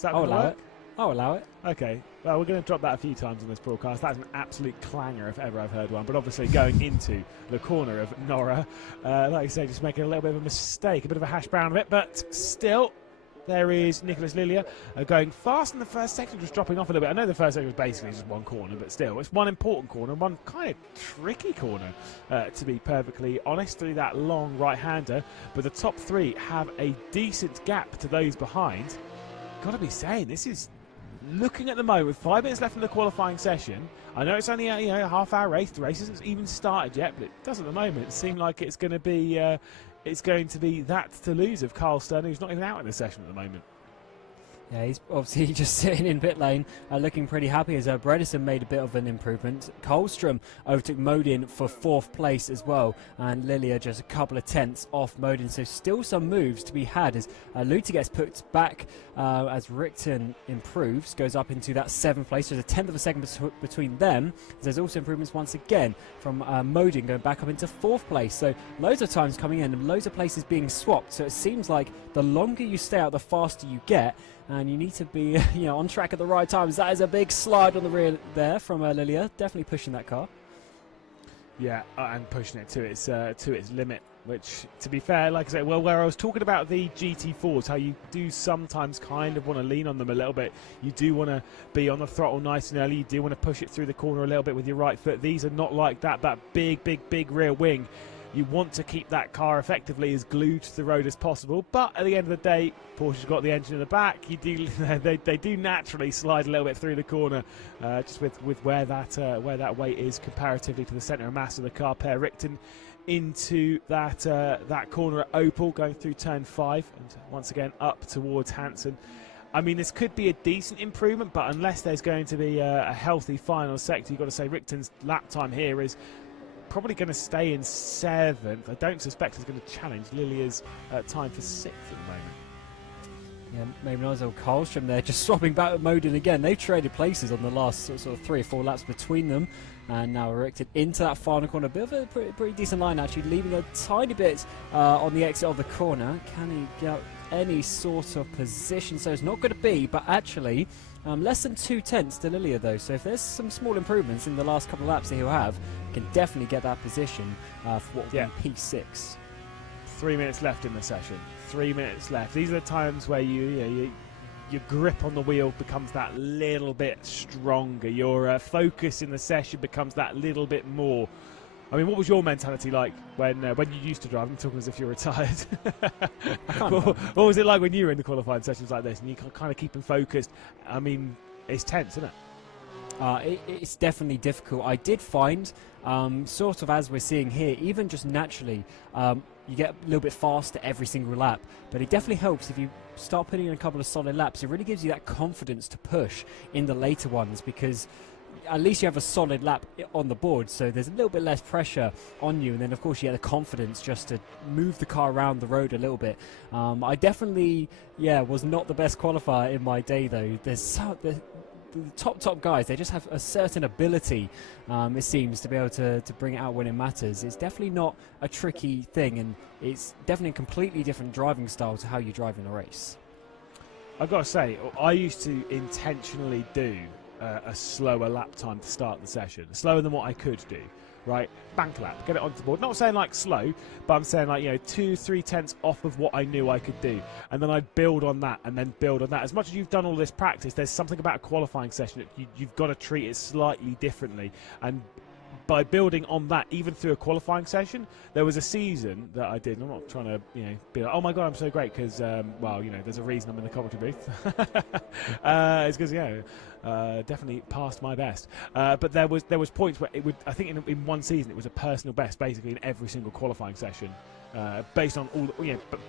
I'll gonna allow work? it. I'll allow it. Okay. Well, we're going to drop that a few times on this broadcast. That's an absolute clanger if ever I've heard one. But obviously going into the corner of Nora, like you say, just making a little bit of a mistake, a bit of a hash brown of it. But still, there is Nicholas Lilia going fast in the first section, just dropping off a little bit. I know the first section was basically just one corner, but still, it's one important corner and one kind of tricky corner, to be perfectly honest, through that long right-hander. But the top 3 have a decent gap to those behind. Got to be saying, this is looking at the moment with 5 minutes left in the qualifying session. I know it's only a half-hour race. The race hasn't even started yet, but it does at the moment seem like it's going to be that to lose of Carl Sterner, who's not even out in the session at the moment. Yeah, he's obviously just sitting in pit lane, looking pretty happy as Bredesen made a bit of an improvement. Kolstrom overtook Modin for 4th place as well, and Lilia just a couple of tenths off Modin, so still some moves to be had as Luther gets put back as Richten improves, goes up into that 7th place. There's a tenth of a second between them. There's also improvements once again from Modin going back up into 4th place, so loads of times coming in and loads of places being swapped, so it seems like the longer you stay out, the faster you get. And you need to be on track at the right times. That is a big slide on the rear there from Lilia. Definitely pushing that car. Yeah, and pushing it to its limit. Which, to be fair, like I said, well, where I was talking about the GT4s, how you do sometimes kind of want to lean on them a little bit. You do want to be on the throttle nice and early. You do want to push it through the corner a little bit with your right foot. These are not like that. That big rear wing. You want to keep that car effectively as glued to the road as possible, but at the end of the day, Porsche's got the engine in the back. You do, they do naturally slide a little bit through the corner, just with where that weight is comparatively to the centre of mass of the car. Per Richten into that corner at Opel, going through turn 5, and once again up towards Hansen. I mean, this could be a decent improvement, but unless there's going to be a healthy final sector, you've got to say Richten's lap time here is probably going to stay in 7th. I don't suspect he's going to challenge Lilia's time for 6th at the moment. Yeah, maybe not as old Karlstrom there, just swapping back with Modin again. They've traded places on the last sort of 3 or 4 laps between them, and now erected into that final corner. A bit of a pretty decent line actually, leaving a tiny bit on the exit of the corner. Can he get any sort of position? So it's not going to be, but actually less than 2 tenths to Lilia though, so if there's some small improvements in the last couple of laps that he'll have, he can definitely get that position for what will be P6. 3 minutes left in the session. 3 minutes left. These are the times where your grip on the wheel becomes that little bit stronger. Your focus in the session becomes that little bit more. I mean, what was your mentality like when you used to drive? I'm talking as if you're retired. What was it like when you were in the qualifying sessions like this and you kind of keeping focused? I mean, it's tense, isn't it? It's definitely difficult. I did find, sort of as we're seeing here, even just naturally, you get a little bit faster every single lap, but it definitely helps if you start putting in a couple of solid laps. It really gives you that confidence to push in the later ones, because at least you have a solid lap on the board, so there's a little bit less pressure on you, and then of course you get the confidence just to move the car around the road a little bit. I definitely was not the best qualifier in my day though. The top guys, they just have a certain ability, it seems, to be able to bring it out when it matters. It's definitely not a tricky thing, and it's definitely a completely different driving style to how you drive in a race. I've got to say, I used to intentionally do a slower lap time to start the session, slower than what I could do, right? Bank lap, get it onto the board. Not saying like slow, but I'm saying like 2-3 tenths off of what I knew I could do, and then I'd build on that and then build on that. As much as you've done all this practice, there's something about a qualifying session that you've got to treat it slightly differently, and by building on that, even through a qualifying session, there was a season that I did. And I'm not trying to, be like, oh my god, I'm so great because, well, there's a reason I'm in the commentary booth. It's because, definitely past my best. But there was points where it would, I think, in one season it was a personal best, basically in every single qualifying session, based on all,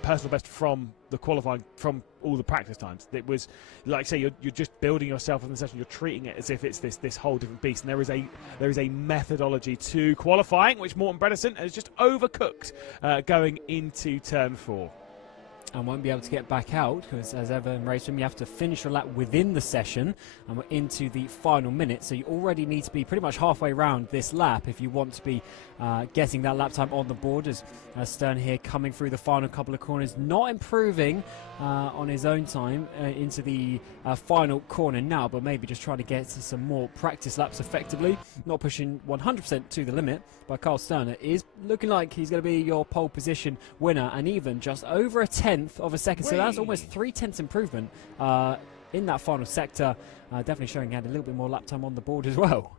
personal best from the qualifying, from all the practice times. It was, like I say, you're just building yourself in the session. You're treating it as if it's this whole different beast. And there is a methodology to qualifying, which Morten Bredesen has just overcooked going into turn 4. And won't be able to get back out because, as ever in RaceRoom, you have to finish your lap within the session, and we're into the final minute. So you already need to be pretty much halfway around this lap if you want to be getting that lap time on the board. As Stern here coming through the final couple of corners, not improving on his own time into the final corner now, but maybe just trying to get some more practice laps effectively, not pushing 100% to the limit. But Carl Sterner is looking like he's going to be your pole position winner, and even just over a tenth of a second. So that's almost 3/10 improvement in that final sector. Definitely showing he had a little bit more lap time on the board as well.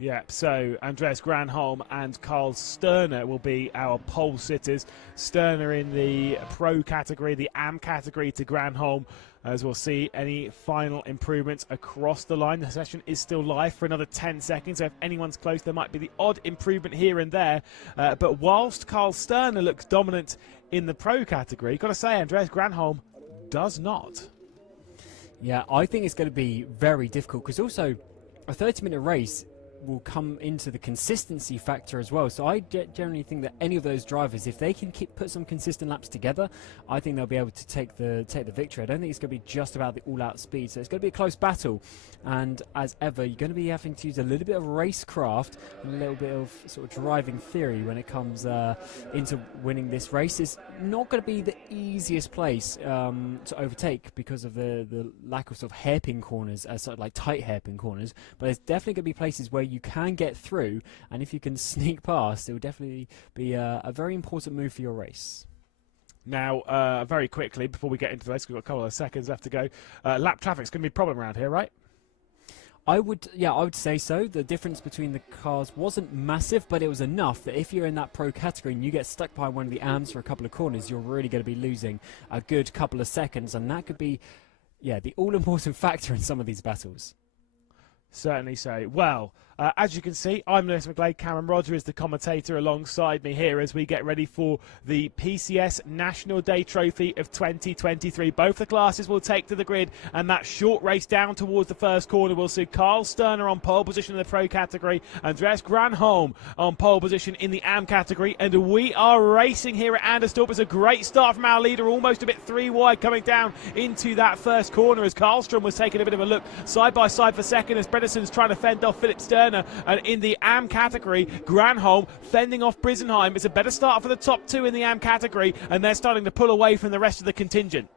Yeah, so Andreas Granholm and Carl Sterner will be our pole sitters. Sterner in the pro category, the AM category to Granholm, as we'll see any final improvements across the line. The session is still live for another 10 seconds, so if anyone's close, there might be the odd improvement here and there. But whilst Carl Sterner looks dominant in the pro category, you've got to say Andreas Granholm does not. Yeah, I think it's going to be very difficult because also a 30-minute race will come into the consistency factor as well. So I generally think that any of those drivers, if they can put some consistent laps together, I think they'll be able to take the victory. I don't think it's going to be just about the all-out speed. So it's going to be a close battle. And as ever, you're going to be having to use a little bit of racecraft and a little bit of sort of driving theory when it comes into winning this race. It's not going to be the easiest place to overtake because of the lack of sort of hairpin corners, sort of like tight hairpin corners. But there's definitely going to be places where you can get through, and if you can sneak past, it will definitely be a very important move for your race. Now, very quickly, before we get into this, we've got a couple of seconds left to go. Lap traffic's going to be a problem around here, right? I would say so. The difference between the cars wasn't massive, but it was enough that if you're in that pro category and you get stuck behind one of the AMs for a couple of corners, you're really going to be losing a good couple of seconds, and that could be, the all-important factor in some of these battles. Certainly so. Well, as you can see, I'm Lewis McGlade. Cameron Rodger is the commentator alongside me here as we get ready for the PCS National Day Trophy of 2023. Both the classes will take to the grid, and that short race down towards the first corner will see Carl Sterner on pole position in the pro category, Andreas Granholm on pole position in the AM category, and we are racing here at Anderstorp. It's a great start from our leader, almost a bit 3 wide coming down into that first corner as Karlstrom was taking a bit of a look side by side for second as Bredesen's trying to fend off Philip Sterner. And in the AM category, Granholm fending off Brisenheim. It's a better start for the top 2 in the AM category, and they're starting to pull away from the rest of the contingent.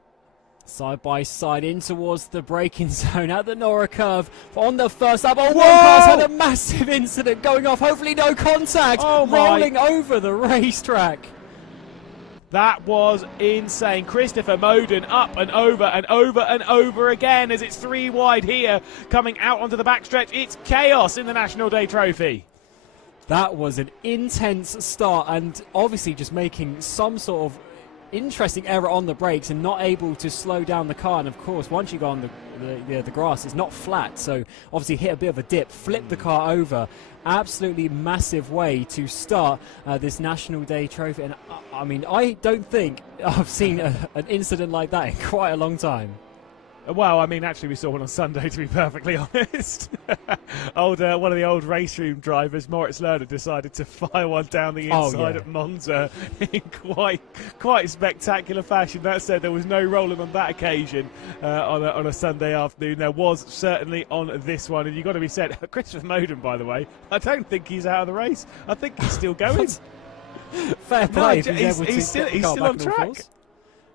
Side by side in towards the braking zone at the Nora curve on the first lap. Oh, one car's had a massive incident going off. Hopefully no contact. Rolling over the racetrack. That was insane. Christopher Moden up and over and over and over again as it's 3 wide here. Coming out onto the backstretch, it's chaos in the National Day Trophy. That was an intense start, and obviously just making some sort of interesting error on the brakes and not able to slow down the car. And of course, once you go on the grass, it's not flat, so obviously hit a bit of a dip, flip the car over. Absolutely massive way to start this National Day Trophy, and I mean, I don't think I've seen an incident like that in quite a long time. Well, I mean, actually, we saw one on Sunday, to be perfectly honest. One of the old RaceRoom drivers, Moritz Lerner, decided to fire one down the inside at Monza in quite spectacular fashion. That said, there was no rolling on that occasion on a Sunday afternoon. There was certainly on this one, and you've got to be said, Christopher Moden, by the way, I don't think he's out of the race. I think he's still going. Fair play. No, he's still on track.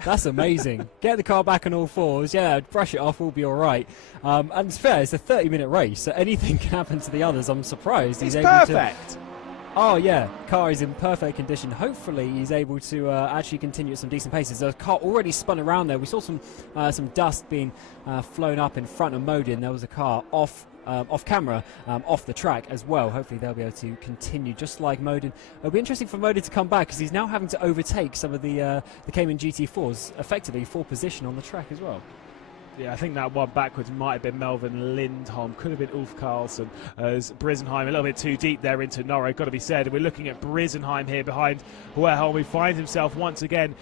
That's amazing. Get the car back on all fours. Yeah, brush it off. We'll be all right. And it's fair. It's a 30-minute race, so anything can happen to the others. I'm surprised he's able perfect. To... Oh, yeah. Car is in perfect condition. Hopefully, he's able to actually continue at some decent paces. The car already spun around there. We saw some dust being flown up in front of Modin. There was a car off off camera, off the track as well. Hopefully they'll be able to continue, just like Moden. It'll be interesting for Moden to come back, because he's now having to overtake some of the Cayman GT4s, effectively for position on the track as well. Yeah, I think that one backwards might have been Melvin Lindholm, could have been Ulf Karlsson, as Brisenheim a little bit too deep there into Norro, got to be said. And we're looking at Brisenheim here behind Huerholm, who finds himself once again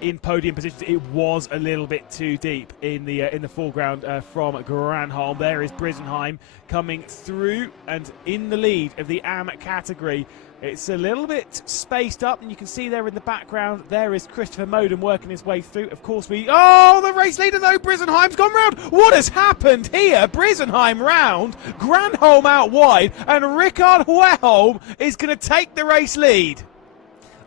in podium positions. It was a little bit too deep in the foreground from Granholm. There is Brisenheim coming through and in the lead of the AM category. It's a little bit spaced up, and you can see there in the background, there is Christopher Moden working his way through. Of course, oh, the race leader though, Brisenheim's gone round. What has happened here? Brisenheim round, Granholm out wide, and Rickard Huerholm is going to take the race lead.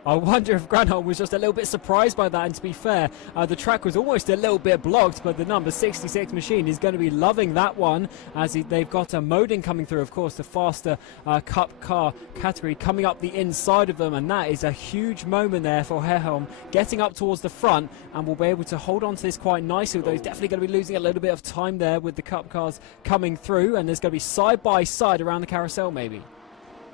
I wonder if Granholm was just a little bit surprised by that, and to be fair, the track was almost a little bit blocked, but the number 66 machine is going to be loving that one, as they've got a Moden coming through, of course, the faster Cup car category coming up the inside of them, and that is a huge moment there for Huerholm, getting up towards the front, and will be able to hold on to this quite nicely, although he's definitely going to be losing a little bit of time there with the Cup cars coming through, and there's going to be side by side around the carousel maybe.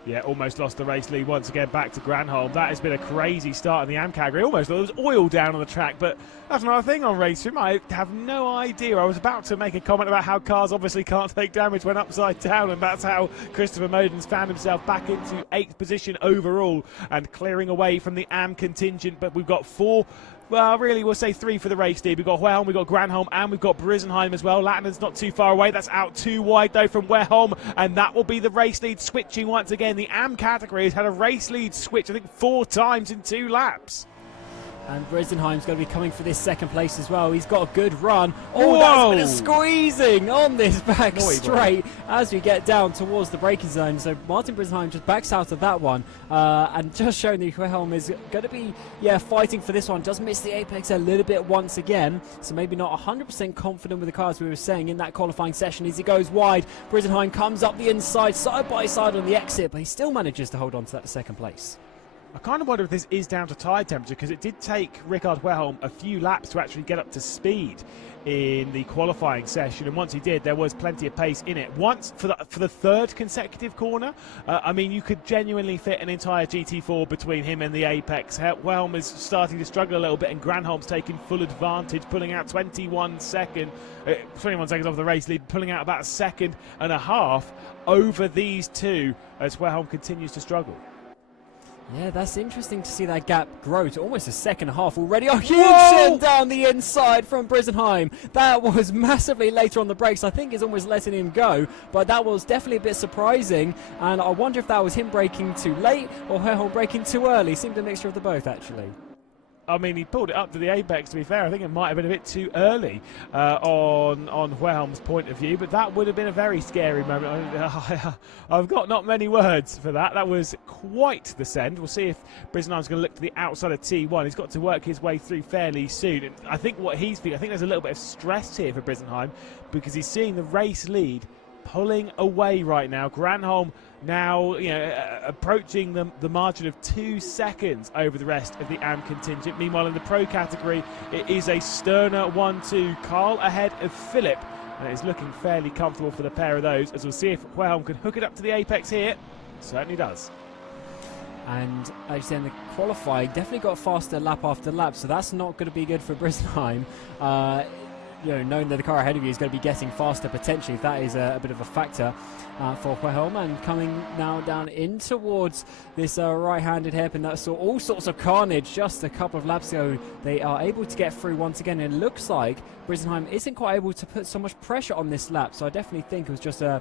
Yeah, almost lost the race lead once again back to Granholm. That has been a crazy start in the AM category. Almost there was oil down on the track, but that's another thing on RaceRoom. I have no idea. I was about to make a comment about how cars obviously can't take damage when upside down, and that's how Christopher Moden's found himself back into 8th position overall and clearing away from the AM contingent. But we've got 4. Well, really, we'll say 3 for the race lead. We've got Huerholm, we've got Granholm, and we've got Brisenheim as well. Lattinen's not too far away. That's out too wide, though, from Huerholm, and that will be the race lead switching once again. The AM category has had a race lead switch, I think, 4 times in 2 laps. And Brisenheim's going to be coming for this second place as well. He's got a good run. Oh, Whoa. that's a bit of squeezing on this back straight as we get down towards the braking zone. So Martin Brisenheim just backs out of that one, and just showing that Huerholm is going to be, fighting for this one. Does miss the apex a little bit once again, so maybe not 100% confident with the cars we were saying in that qualifying session as he goes wide. Brisenheim comes up the inside, side by side on the exit, but he still manages to hold on to that second place. I kind of wonder if this is down to tyre temperature, because it did take Rickard Huerholm a few laps to actually get up to speed in the qualifying session, and once he did, there was plenty of pace in it. Once for the 3rd consecutive corner, I mean, you could genuinely fit an entire GT4 between him and the apex. Huerholm is starting to struggle a little bit, and Granholm's taking full advantage, pulling out 21 seconds off the race lead, pulling out about 1.5 seconds over these two as Huerholm continues to struggle. Yeah, that's interesting to see that gap grow to almost 1.5 seconds already. A huge send down the inside from Brisenheim. That was massively later on the brakes. I think is almost letting him go, but that was definitely a bit surprising. And I wonder if that was him braking too late or Huerholm braking too early. Seemed a mixture of the both, actually. I mean, he pulled it up to the apex, to be fair. I think it might have been a bit too early on Huerholm's point of view, but that would have been a very scary moment. I've got not many words for that. That was quite the send. We'll see if Brisenheim's going to look to the outside of T1. He's got to work his way through fairly soon. And I think what he's feeling, I think there's a little bit of stress here for Brisenheim, because he's seeing the race lead pulling away right now. Granholm now, approaching the margin of 2 seconds over the rest of the AM contingent. Meanwhile, in the pro category, it is a sterner 1-2. Carl ahead of Philip, and it's looking fairly comfortable for the pair of those, as we'll see if Huerholm can hook it up to the apex here. Certainly does. And as you said in the qualifying, definitely got faster lap after lap, so that's not going to be good for Brisenheim. Knowing that the car ahead of you is going to be getting faster potentially, if that is a bit of a factor for Huerholm. And coming now down in towards this right-handed hairpin that saw all sorts of carnage just a couple of laps ago. They are able to get through once again, and it looks like Brisenheim isn't quite able to put so much pressure on this lap, so I definitely think it was just an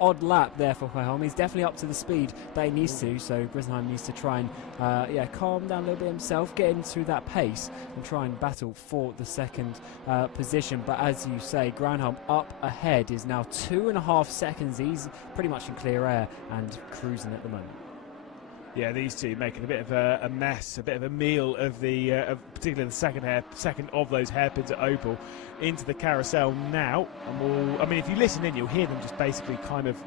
odd lap there for Huerholm. He's definitely up to the speed that he needs to, so Brisenheim needs to try and calm down a little bit himself, get into that pace and try and battle for the second position. But as you say, Granholm up ahead is now 2.5 seconds. He's pretty much in clear air and cruising at the moment. Yeah, these two making a bit of a mess, a bit of a meal of particularly the second of those hairpins at Opel into the carousel now. And if you listen in, you'll hear them just basically kind of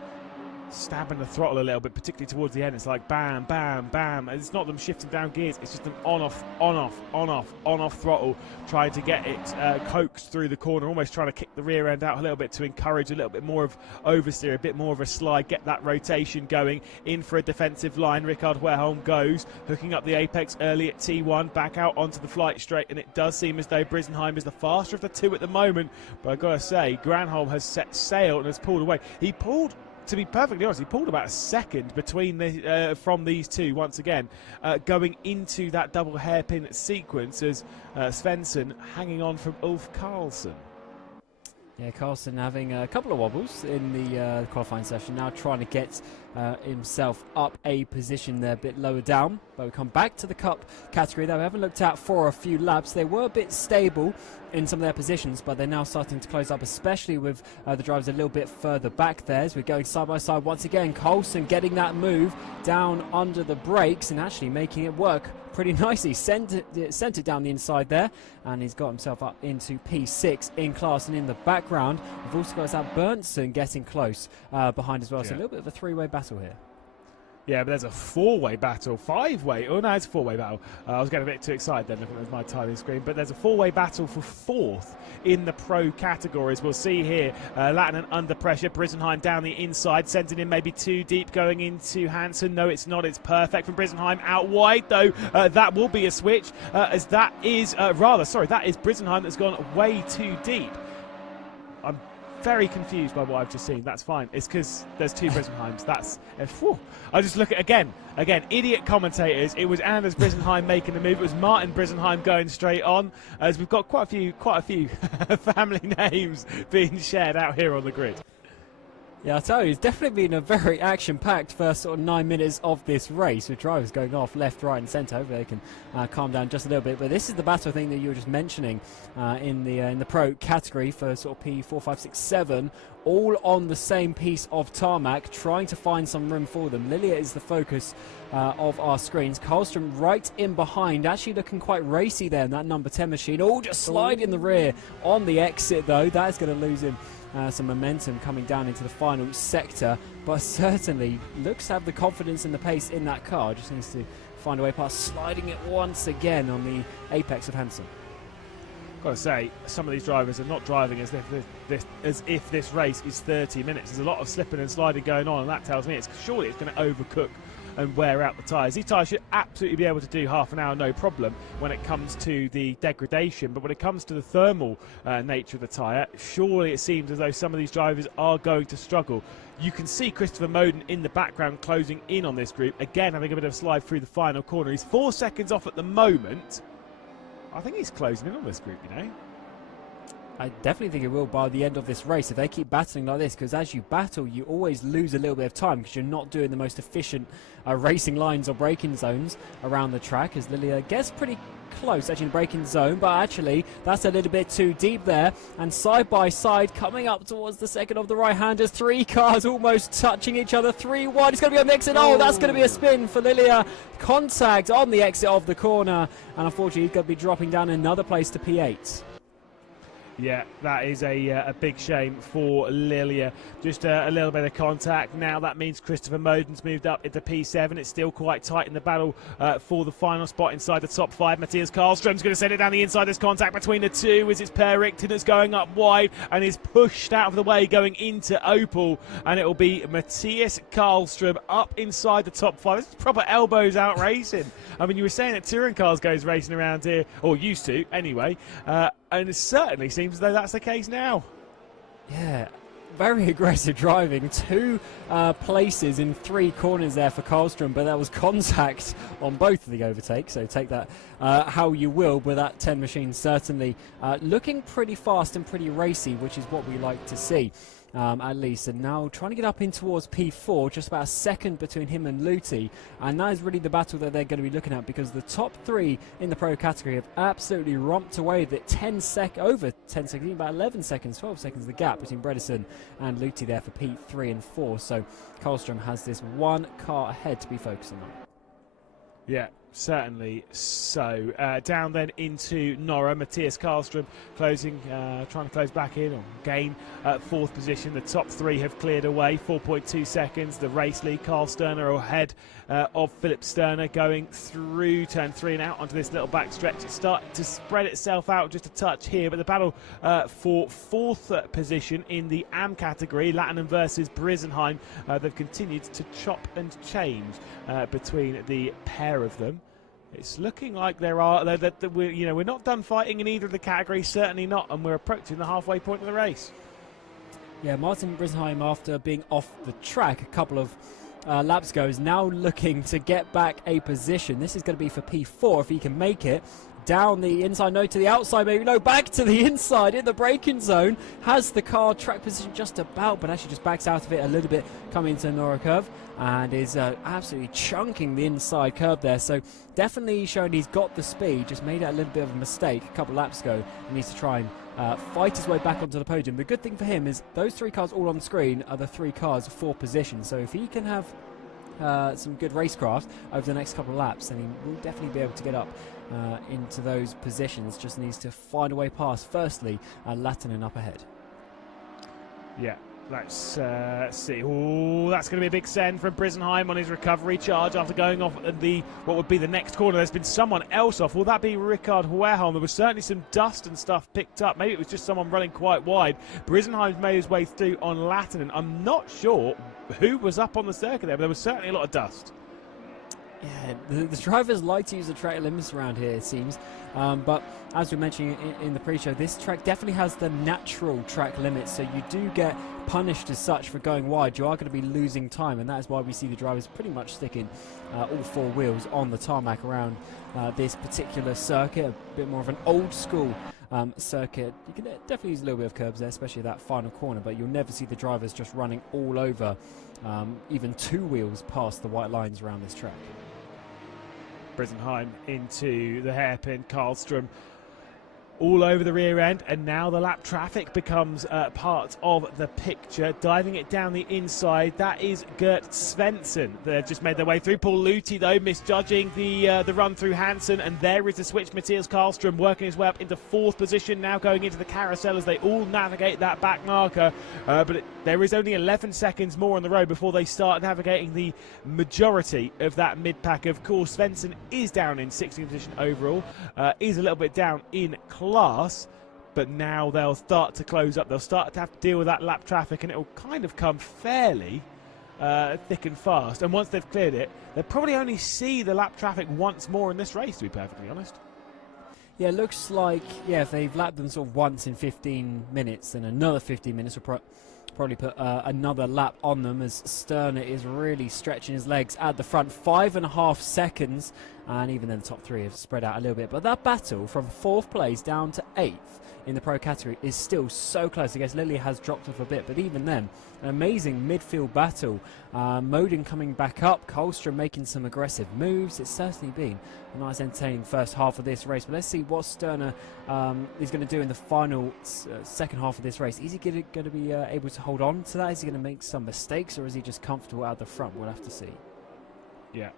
stabbing the throttle a little bit, particularly towards the end. It's like bam, bam, bam. And it's not them shifting down gears. It's just an on-off, on-off, on-off, on-off throttle, trying to get it coaxed through the corner, almost trying to kick the rear end out a little bit to encourage a little bit more of oversteer, a bit more of a slide, get that rotation going. In for a defensive line. Rickard Wehrholm goes, hooking up the apex early at T1, back out onto the flight straight, and it does seem as though Brisenheim is the faster of the two at the moment. But I've got to say, Granholm has set sail and has pulled away. He pulled, to be perfectly honest, he pulled about a second between the from these two once again, going into that double hairpin sequence as Svensson hanging on from Ulf Karlsson. Yeah, Karlsson having a couple of wobbles in the qualifying session, now trying to get himself up a position there a bit lower down. But we come back to the Cup category that we haven't looked at for a few laps. They were a bit stable in some of their positions, but they're now starting to close up, especially with the drivers a little bit further back there as we're going side by side once again. Karlsson getting that move down under the brakes and actually making it work pretty nicely. Sent it down the inside there, and he's got himself up into P6 in class. And in the background, we've also got Zach Berntsen getting close behind as well. So a little bit of a three-way battle here. Yeah, but there's a four-way battle, five-way. Oh, no, it's a four-way battle. I was getting a bit too excited then looking at my timing screen. But there's a four-way battle for fourth in the pro categories. We'll see here, Latin under pressure. Brisenheim down the inside, sending in maybe too deep, going into Hansen. No, it's not. It's perfect from Brisenheim. Out wide, though. That will be a switch, as that is, that is Brisenheim that's gone way too deep. I'm very confused by what I've just seen. That's fine. It's because there's two Brisenheims. That's I just look at again, idiot commentators. It was Anders Brisenheim making the move. It was Martin Brisenheim going straight on. As we've got quite a few family names being shared out here on the grid. Yeah, I'll tell you, it's definitely been a very action-packed first sort of 9 minutes of this race, with drivers going off left, right and centre. Hopefully they can calm down just a little bit. But this is the battle thing that you were just mentioning in the pro category for sort of P4, 5, 6, 7, all on the same piece of tarmac, trying to find some room for them. Lilia is the focus of our screens. Karlström right in behind, actually looking quite racy there in that number 10 machine. Oh, just slide in the rear on the exit, though. That is going to lose him some momentum coming down into the final sector, but certainly looks to have the confidence and the pace in that car. Just needs to find a way past, sliding it once again on the apex of Hansen. Got to say, some of these drivers are not driving as if this race is 30 minutes. There's a lot of slipping and sliding going on, and that tells me surely it's going to overcook and wear out the tyres. These tyres should absolutely be able to do half an hour, no problem, when it comes to the degradation. But when it comes to the thermal nature of the tyre, surely it seems as though some of these drivers are going to struggle. You can see Christopher Moden in the background closing in on this group. Again, having a bit of a slide through the final corner. He's 4 seconds off at the moment. I think he's closing in on this group, you know. I definitely think it will by the end of this race if they keep battling like this, because as you battle you always lose a little bit of time because you're not doing the most efficient racing lines or braking zones around the track, as Lilia gets pretty close actually in the braking zone, but actually that's a little bit too deep there. And side by side coming up towards the second of the right-handers, 3 cars almost touching each other, 3-1, it's going to be a mix, and oh, that's going to be a spin for Lilia. Contact on the exit of the corner, and unfortunately he's going to be dropping down another place to P8. Yeah, that is a big shame for Lilia. Just a little bit of contact. Now that means Christopher Moden's moved up into P7. It's still quite tight in the battle for the final spot inside the top 5. Matthias Karlström's going to send it down the inside. There's contact between the two as it's Per Richten that's going up wide and is pushed out of the way going into Opel. And it will be Matthias Karlström up inside the top 5. This is proper elbows out racing. I mean, you were saying that touring cars goes racing around here, or used to anyway. And it certainly seems as though that's the case now. Yeah, very aggressive driving. 2 places in 3 corners there for Karlström, but that was contact on both of the overtakes, so take that how you will, but that 10 machine certainly looking pretty fast and pretty racy, which is what we like to see. At least, and now trying to get up in towards P4, just about a second between him and Luthi, and that is really the battle that they're going to be looking at, because the top 3 in the pro category have absolutely romped away with it. Over 10 seconds, about 11 seconds, 12 seconds the gap between Bredesen and Luthi there for P3 and 4, so Karlström has this 1 car ahead to be focusing on. Yeah, Certainly so. Down then into Norra, Matthias Karlström trying to close back in or gain fourth position. The top three have cleared away, 4.2 seconds. The race lead, Carl Sterner ahead of Philip Sterner going through turn 3 and out onto this little back stretch. It's starting to spread itself out just a touch here, but the battle for fourth position in the AM category, Latinum versus Brisenheim, they've continued to chop and change between the pair of them. It's looking like we're not done fighting in either of the categories, certainly not, and we're approaching the halfway point of the race. Yeah, Martin Brisenheim, after being off the track a couple of laps ago, is now looking to get back a position. This is going to be for P4 if he can make it. Down the inside, no, to the outside, maybe, no, back to the inside in the braking zone. Has the car track position just about, but actually just backs out of it a little bit coming into Norra curve and is absolutely chunking the inside curve there. So definitely showing he's got the speed, just made it a little bit of a mistake a couple of laps ago. He needs to try and fight his way back onto the podium. The good thing for him is those three cars all on screen are the three cars for position. So if he can have some good racecraft over the next couple of laps, then he will definitely be able to get up into those positions. Just needs to find a way past, firstly, Lattinen up ahead. Yeah, let's see. Oh, that's going to be a big send from Brisenheim on his recovery charge after going off at what would be the next corner. There's been someone else off. Will that be Rickard Huerholm? There was certainly some dust and stuff picked up. Maybe it was just someone running quite wide. Brisenheim's made his way through on Lattinen. I'm not sure who was up on the circuit there, but there was certainly a lot of dust. Yeah, the drivers like to use the track limits around here, it seems. But as we mentioned in the pre-show, this track definitely has the natural track limits, so you do get punished as such for going wide. You are going to be losing time, and that is why we see the drivers pretty much sticking all four wheels on the tarmac around this particular circuit. A bit more of an old school circuit. You can definitely use a little bit of curbs there, especially that final corner, but you'll never see the drivers just running all over even two wheels past the white lines around this track. Brisenheim into the hairpin, Karlström all over the rear end, and now the lap traffic becomes part of the picture. Diving it down the inside, that is Gert Svensson. They've just made their way through. Paul Luthi, though, misjudging the run through Hansen, and there is the switch. Matthias Karlström working his way up into fourth position, now going into the carousel as they all navigate that back marker. But there is only 11 seconds more on the road before they start navigating the majority of that mid-pack. Of course, Svensson is down in 16th position overall, is a little bit down in class, but now they'll start to close up. They'll start to have to deal with that lap traffic, and it will kind of come fairly thick and fast. And once they've cleared it, they'll probably only see the lap traffic once more in this race, to be perfectly honest. Yeah, it looks like, if they've lapped them sort of once in 15 minutes, then another 15 minutes will probably put another lap on them, as Sterner is really stretching his legs at the front. 5.5 seconds, and even then the top three have spread out a little bit. But that battle from 4th place down to 8th in the pro category is still so close. I guess Lilly has dropped off a bit, but even then, an amazing midfield battle. Moden coming back up, Karlström making some aggressive moves. It's certainly been a nice entertaining first half of this race, but let's see what Sterner is going to do in the final second half of this race. Is he going to be able to hold on to that? Is he going to make some mistakes, or is he just comfortable out the front? We'll have to see. Yeah,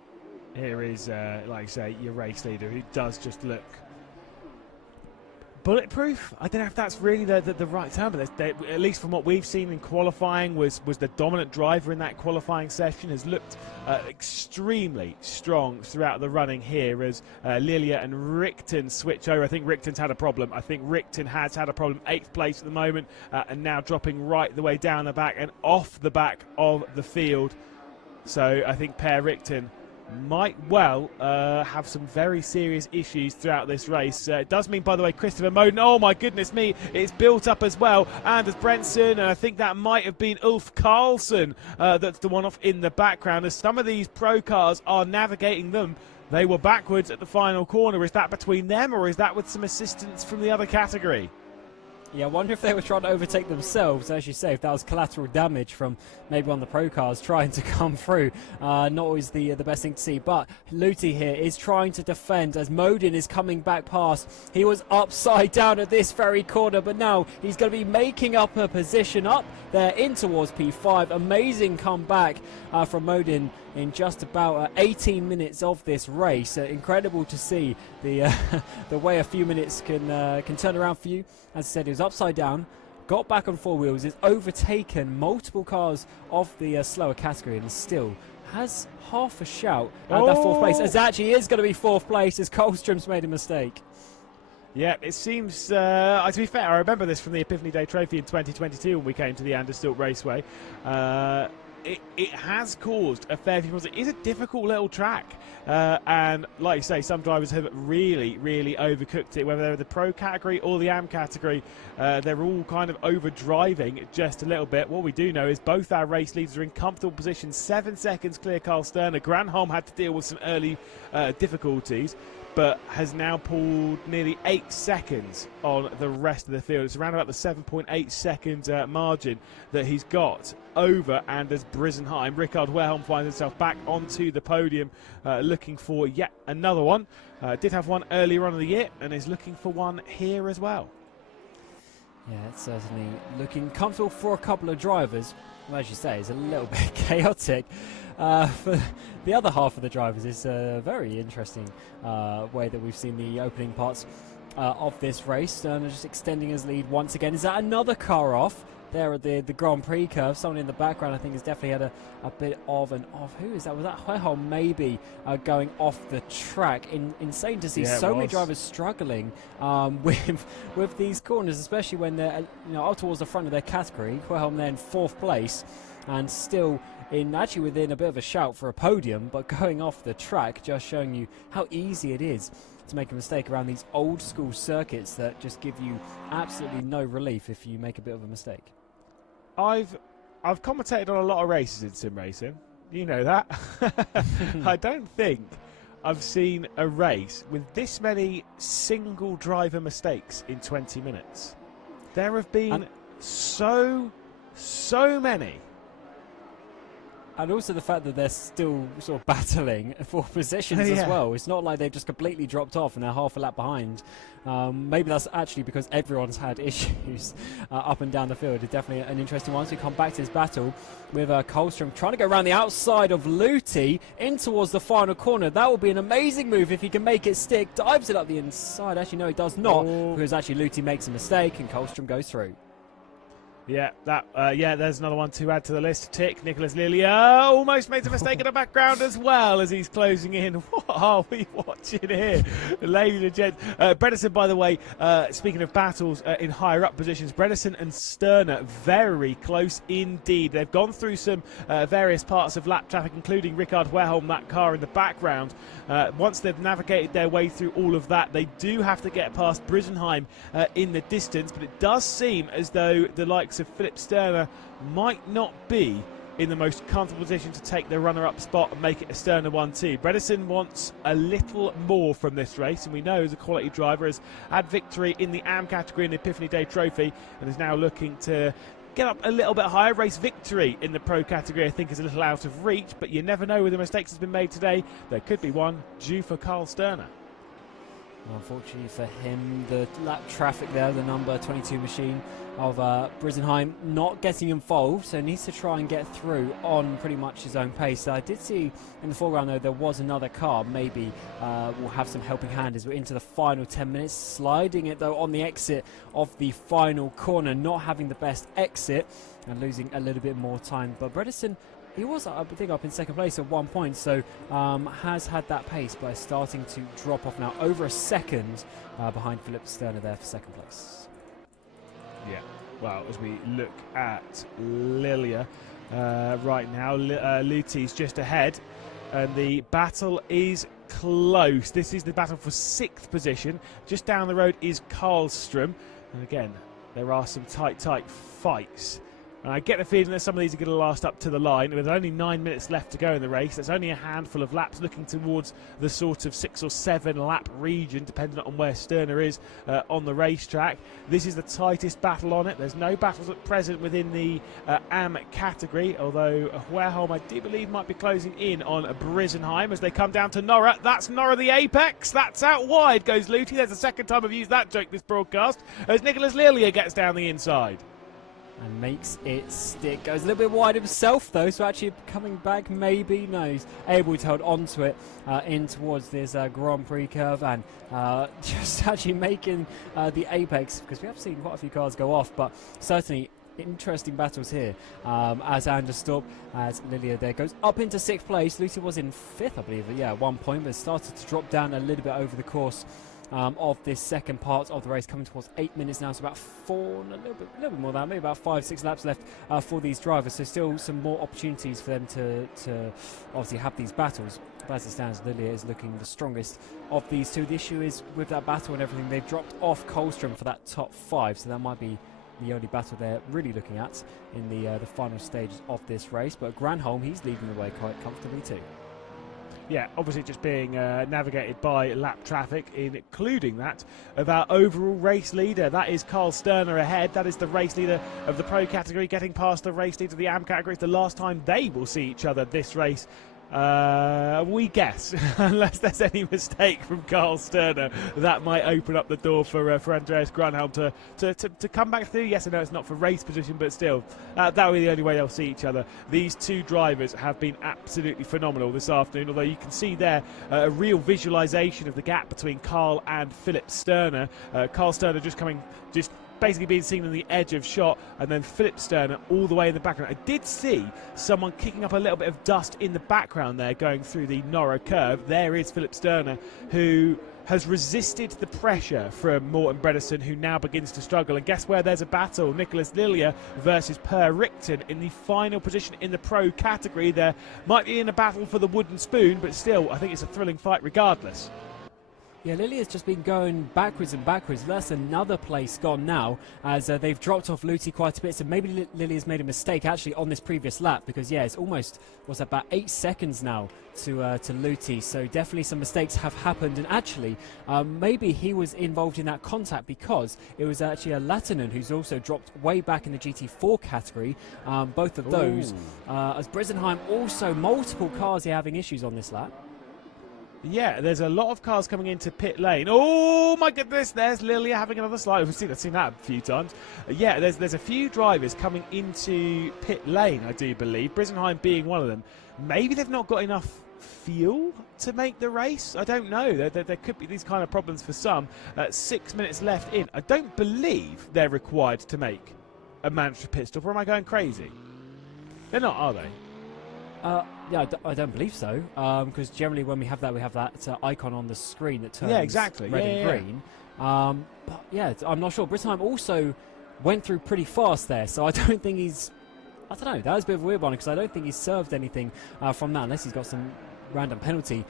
here is, like I say, your race leader, who does just look bulletproof. I don't know if that's really the right term, but at least from what we've seen in qualifying, was the dominant driver in that qualifying session. Has looked extremely strong throughout the running here as Lilia and Richten switch over. I think Richten's had a problem. I think Richten has had a problem. 8th place at the moment, and now dropping right the way down the back and off the back of the field. So I think Per Richten might well have some very serious issues throughout this race. It does mean, by the way, Christopher Moden, oh my goodness me, it's built up as well. Anders Brentson, and I think that might have been Ulf Carlson that's the one off in the background, as some of these pro cars are navigating them. They were backwards at the final corner. Is that between them, or is that with some assistance from the other category? Yeah, I wonder if they were trying to overtake themselves, as you say, if that was collateral damage from maybe one of the pro cars trying to come through. Not always the best thing to see, but Luthi here is trying to defend as Modin is coming back past. He was upside down at this very corner, but now he's going to be making up a position up there in towards P5. Amazing comeback from Modin in just about 18 minutes of this race. Incredible to see the the way a few minutes can turn around for you. As I said, he was upside down, got back on four wheels, has overtaken multiple cars of the slower category, and still has half a shout at that fourth place. As actually is going to be fourth place, as Kolstrom's made a mistake. Yeah, it seems, to be fair, I remember this from the Epiphany Day Trophy in 2022 when we came to the Anderstorp Raceway. It has caused a fair few problems. It is a difficult little track, and like you say, some drivers have really, really overcooked it, whether they're the pro category or the AM category. They're all kind of over driving just a little bit. What we do know is both our race leaders are in comfortable positions, 7 seconds clear Carl Sterner. Granholm had to deal with some early difficulties, but has now pulled nearly 8 seconds on the rest of the field. It's around about the 7.8 second margin that he's got over Anders Brisenheim. Rickard Wehrholm finds himself back onto the podium, looking for yet another one. Did have one earlier on in the year and is looking for one here as well. Yeah, it's certainly looking comfortable for a couple of drivers. Well, as you say, it's a little bit chaotic. For the other half of the drivers, it's a very interesting way that we've seen the opening parts of this race. Just extending his lead once again. Is that another car off there at the Grand Prix curve? Someone in the background, I think, has definitely had a bit of an off. Who is that? Was that Wehrholm maybe going off the track? Insane to see so many drivers struggling with these corners, especially when they're up towards the front of their category. Wehrholm there in fourth place and still actually within a bit of a shout for a podium, but going off the track, just showing you how easy it is to make a mistake around these old school circuits that just give you absolutely no relief if you make a bit of a mistake. I've commentated on a lot of races in sim racing. You know that. I don't think I've seen a race with this many single driver mistakes in 20 minutes. There have been so many. And also the fact that they're still sort of battling for positions as well. It's not like they've just completely dropped off and they're half a lap behind. Maybe that's actually because everyone's had issues up and down the field. It's definitely an interesting one. So we come back to this battle with Kolstrom trying to go around the outside of Luthi in towards the final corner. That will be an amazing move if he can make it stick. Dives it up the inside. Actually, no, he does not, because actually Luthi makes a mistake and Kolstrom goes through. Yeah, there's another one to add to the list. Tick, Nicholas Lilia almost made a mistake in the background as well as he's closing in. What are we watching here, ladies and gents? Bredesen, by the way, speaking of battles in higher up positions, Bredesen and Sterner very close indeed. They've gone through some various parts of lap traffic, including Rickard Wehrholm, that car in the background. Once they've navigated their way through all of that, they do have to get past Brisenheim in the distance, but it does seem as though the likes of Philip Sterner might not be in the most comfortable position to take the runner-up spot and make it a Sterner 1-2. Bredesen wants a little more from this race, and we know as a quality driver has had victory in the AM category in the Epiphany Day Trophy and is now looking to get up a little bit higher. Race victory in the pro category I think is a little out of reach, but you never know with the mistakes that's been made today. There could be one due for Carl Sterner. Unfortunately for him, the lap traffic there, the number 22 machine of Brisenheim not getting involved, so needs to try and get through on pretty much his own pace. I did see in the foreground though there was another car, maybe will have some helping hand as we're into the final 10 minutes, sliding it though on the exit of the final corner, not having the best exit and losing a little bit more time. But Bredesen, he was, I think, up in second place at one point, so has had that pace, but is starting to drop off now, over a second behind Philip Sterner there for second place. Yeah, well, as we look at Lilia right now, Luthi's just ahead, and the battle is close. This is the battle for 6th position. Just down the road is Karlström, and again, there are some tight fights And I get the feeling that some of these are going to last up to the line. With only 9 minutes left to go in the race, there's only a handful of laps looking towards the sort of 6 or 7 lap region, depending on where Sterner is on the racetrack. This is the tightest battle on it. There's no battles at present within the AM category, although Huerholm, I do believe, might be closing in on Brisenheim as they come down to Norra. That's Norra the apex. That's out wide goes Luthi. There's the second time I've used that joke this broadcast as Nicholas Lilia gets down the inside. And makes it stick. Goes a little bit wide himself though, so actually coming back maybe. No, he's able to hold on to it in towards this Grand Prix curve and just actually making the apex, because we have seen quite a few cars go off, but certainly interesting battles here as Anderstorp, as Lilia there goes up into 6th place. Lucy was in 5th, I believe, yeah, at one point, but started to drop down a little bit over the course of this second part of the race, coming towards 8 minutes now, so about 4, a little bit more than that, maybe about 5-6 laps left for these drivers, so still some more opportunities for them to obviously have these battles. But as it stands, Lilia is looking the strongest of these two. The issue is with that battle and everything, they've dropped off Kolstrom for that top 5, so that might be the only battle they're really looking at in the final stages of this race. But Granholm, he's leading the way quite comfortably too. Yeah, obviously just being navigated by lap traffic, including that of our overall race leader. That is Carl Sterner ahead. That is the race leader of the Pro category, getting past the race leader of the AM category. It's the last time they will see each other this race. We guess, unless there's any mistake from Carl Sterner, that might open up the door for Andreas Granholm to come back through. Yes, I know it's not for race position, but still, that will be the only way they'll see each other. These two drivers have been absolutely phenomenal this afternoon, although you can see there a real visualisation of the gap between Carl and Philip Sterner. Carl Sterner just basically being seen on the edge of shot, and then Philip Sterner all the way in the background. I did see someone kicking up a little bit of dust in the background there going through the Norra curve. There is Philip Sterner, who has resisted the pressure from Morten Bredesen, who now begins to struggle. And guess where there's a battle? Nicholas Lilia versus Per Richten in the final position in the Pro category. There might be in a battle for the wooden spoon, but still, I think it's a thrilling fight regardless. Yeah, Lilia's just been going backwards and backwards. That's another place gone now, as they've dropped off Luthi quite a bit. So maybe Lilia's made a mistake actually on this previous lap, because yeah, it's almost about 8 seconds now to Luthi. So definitely some mistakes have happened, and actually maybe he was involved in that contact, because it was actually a Latinen who's also dropped way back in the GT4 category. Both of those, as Brisenheim, also multiple cars here having issues on this lap. Yeah, there's a lot of cars coming into pit lane. Oh my goodness, there's Lilia having another slide. I've seen that a few times. Yeah, there's a few drivers coming into pit lane, I do believe. Brisenheim being one of them. Maybe they've not got enough fuel to make the race. I don't know. There could be these kind of problems for some. 6 minutes left in. I don't believe they're required to make a mandatory pit stop, or am I going crazy? They're not, are they? Yeah, I don't believe so, because generally when we have that icon on the screen that turns red and green. But yeah, I'm not sure. Brisenheim also went through pretty fast there, so I don't think he's... I don't know, that was a bit of a weird one, because I don't think he's served anything from that, unless he's got some random penalty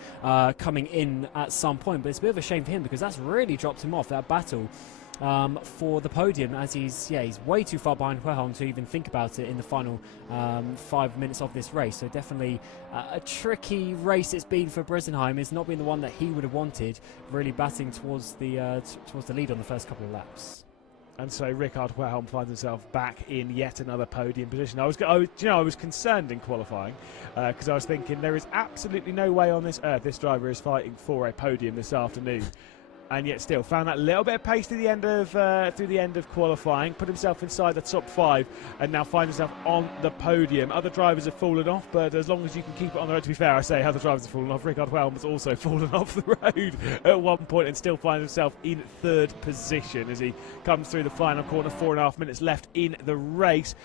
coming in at some point. But it's a bit of a shame for him, because that's really dropped him off, that battle for the podium, as he's way too far behind Huerholm to even think about it in the final 5 minutes of this race. So definitely a tricky race it's been for Brisenheim. It's not been the one that he would have wanted, really batting towards the lead on the first couple of laps. And so Rickard Huerholm finds himself back in yet another podium position. I was concerned in qualifying, because I was thinking there is absolutely no way on this earth this driver is fighting for a podium this afternoon. And yet still found that little bit of pace through the end of qualifying, put himself inside the top 5, and now finds himself on the podium. Other drivers have fallen off, but as long as you can keep it on the road, to be fair, I say other drivers have fallen off. Rickard Huerholm has also fallen off the road at one point and still finds himself in 3rd position as he comes through the final corner. 4.5 minutes left in the race.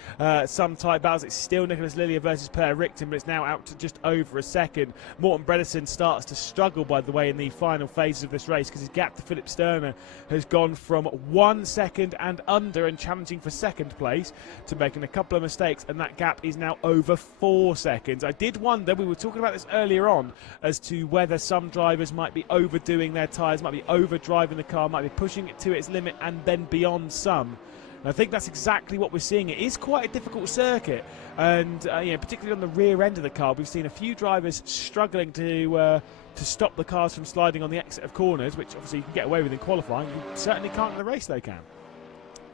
Some tight battles. It's still Nicholas Lilia versus Per Richten, but it's now out to just over a second. Morten Bredesen starts to struggle, by the way, in the final phases of this race, because his gap to Philip Sterner has gone from 1 second and under and challenging for 2nd place to making a couple of mistakes, and that gap is now over 4 seconds. I did wonder, we were talking about this earlier on, as to whether some drivers might be overdoing their tyres, might be overdriving the car, might be pushing it to its limit and then beyond some. And I think that's exactly what we're seeing. It is quite a difficult circuit, and you know, particularly on the rear end of the car, we've seen a few drivers struggling to stop the cars from sliding on the exit of corners, which obviously you can get away with in qualifying. You certainly can't in the race, though, Cam.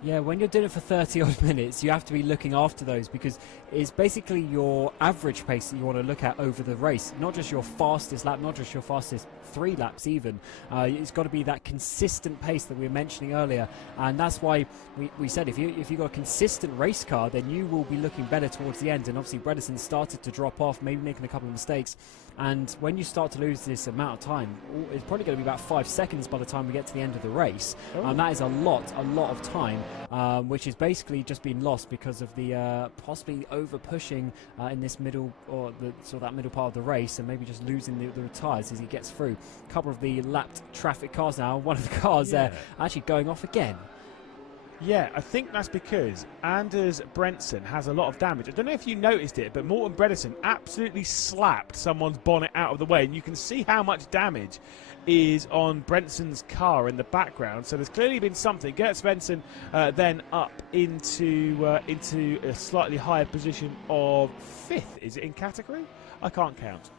Yeah, when you're doing it for 30 odd minutes, you have to be looking after those, because it's basically your average pace that you want to look at over the race, not just your fastest lap, not just your fastest 3 laps even. It's got to be that consistent pace that we were mentioning earlier, and that's why we said if you've got a consistent race car, then you will be looking better towards the end. And obviously Bredesen started to drop off, maybe making a couple of mistakes, and when you start to lose this amount of time, it's probably going to be about 5 seconds by the time we get to the end of the race, and that is a lot of time, which is basically just being lost because of the possibly over pushing in this middle, or that middle part of the race, and maybe just losing the tyres as he gets through. A couple of the lapped traffic cars now, one of the cars there actually going off again. Yeah, I think that's because Anders Bredesen has a lot of damage. I don't know if you noticed it, but Morten Bredesen absolutely slapped someone's bonnet out of the way, and you can see how much damage is on Bredsen's car in the background. So there's clearly been something. Gert Svensson then up into a slightly higher position of 5th. Is it in category? I can't count.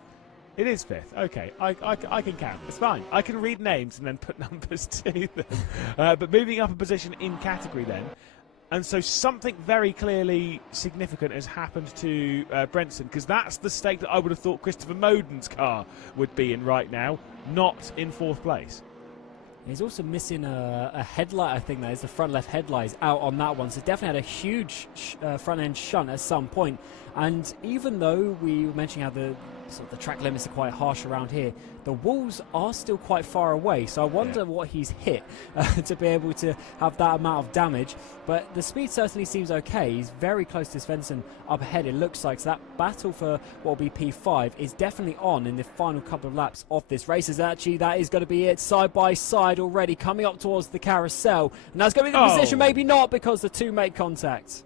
It is 5th. Okay, I can count. It's fine. I can read names and then put numbers to them. But moving up a position in category then. And so something very clearly significant has happened to Bredesen, because that's the state that I would have thought Christopher Moden's car would be in right now, not in 4th place. He's also missing a headlight, I think that is. The front left headlight is out on that one, so definitely had a huge front end shunt at some point. And even though we were mentioning how the track limits are quite harsh around here, the walls are still quite far away, so I wonder what he's hit to be able to have that amount of damage. But the speed certainly seems okay. He's very close to Svensson up ahead, it looks like. So that battle for what will be P5 is definitely on in the final couple of laps of this race. As actually that is going to be it, side by side already, coming up towards the carousel, and that's going to be the position. Maybe not, because the two make contact.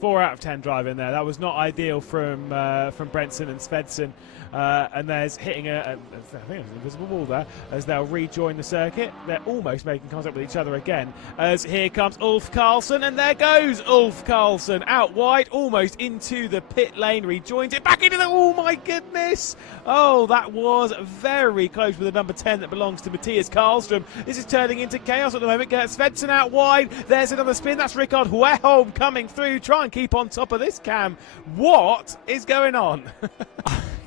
4 out of 10 driving there. That was not ideal from Bredesen and Svensson. And there's hitting I think it's an invisible wall there as they'll rejoin the circuit. They're almost making contact with each other again, as here comes Ulf Karlsson, and there goes Ulf Karlsson out wide, almost into the pit lane, rejoins it back into the, oh my goodness, oh that was very close with the number 10 that belongs to Matthias Karlström. This is turning into chaos at the moment. Gert Svensson out wide, there's another spin, that's Rickard Hueholm coming through. Try and keep on top of this, Cam. What is going on?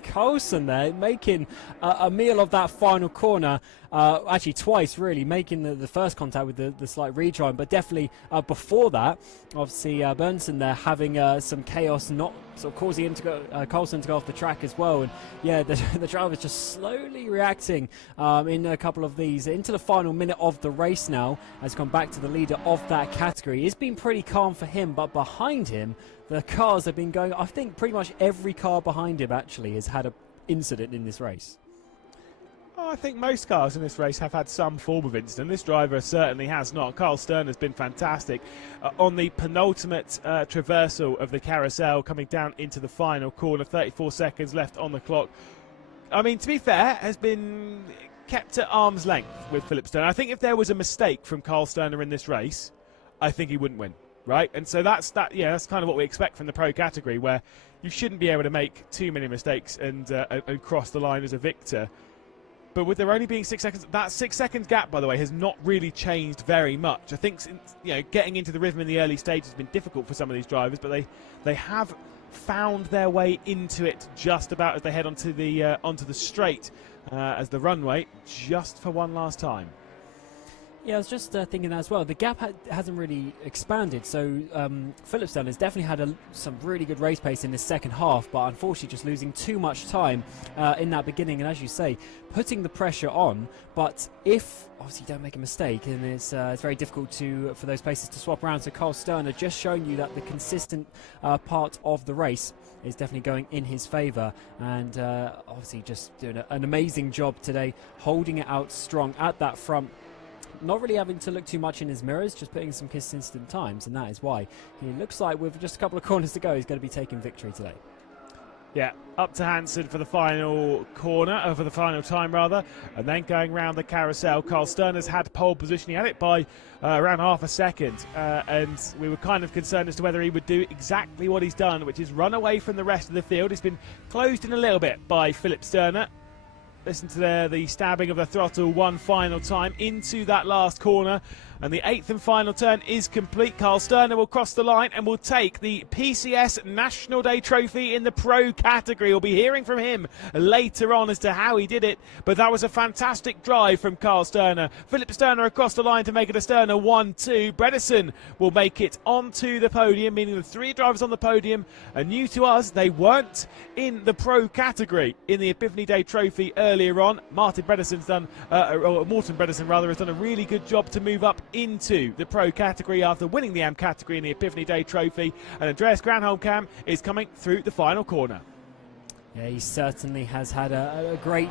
Karlsson there making a meal of that final corner, actually twice really, making the first contact with the slight rejoin, but definitely before that, obviously Bernsen there having some chaos, not sort of causing him to go, Karlsson to go off the track as well. And yeah, the driver's just slowly reacting in a couple of these into the final minute of the race now, has gone back to the leader of that category. It's been pretty calm for him, but behind him the cars have been going, I think pretty much every car behind him actually has had an incident in this race. Oh, I think most cars in this race have had some form of incident. This driver certainly has not. Carl Stern has been fantastic on the penultimate traversal of the carousel, coming down into the final corner. 34 seconds left on the clock. I mean, to be fair, has been kept at arm's length with Philip Stern. I think if there was a mistake from Carl Sterner in this race, I think he wouldn't win. Right, and so that's kind of what we expect from the pro category, where you shouldn't be able to make too many mistakes and cross the line as a victor. But with there only being 6 seconds, that 6 seconds gap, by the way, has not really changed very much. I think getting into the rhythm in the early stage has been difficult for some of these drivers, but they have found their way into it just about as they head onto the straight as the runway, just for one last time. Yeah, I was just thinking that as well. The gap hasn't really expanded, so Philipson has definitely had some really good race pace in the second half, but unfortunately just losing too much time in that beginning, and as you say, putting the pressure on. But if obviously you don't make a mistake, and it's very difficult for those paces to swap around. So Carl Sterner just showing you that the consistent part of the race is definitely going in his favour, and obviously just doing an amazing job today, holding it out strong at that front. Not really having to look too much in his mirrors, just putting some consistent times, and that is why he looks like with just a couple of corners to go, he's going to be taking victory today. Yeah, up to Hansen for the final corner, for the final time rather, and then going round the carousel. Carl Sturner's had pole position. He had it by around half a second, and we were kind of concerned as to whether he would do exactly what he's done, which is run away from the rest of the field. He's been closed in a little bit by Philip Sturner. Listen to the stabbing of the throttle one final time into that last corner. And the 8th and final turn is complete. Carl Sturner will cross the line and will take the PCS National Day Trophy in the Pro category. We'll be hearing from him later on as to how he did it. But that was a fantastic drive from Carl Sturner. Philip Sturner across the line to make it a Sturner 1-2. Bredesen will make it onto the podium, meaning the 3 drivers on the podium are new to us. They weren't in the Pro category in the Epiphany Day Trophy earlier on. Morten Bredesen rather, has done a really good job to move up into the Pro category after winning the AM category in the Epiphany Day Trophy. And Andreas Granholm is coming through the final corner. Yeah, he certainly has had a great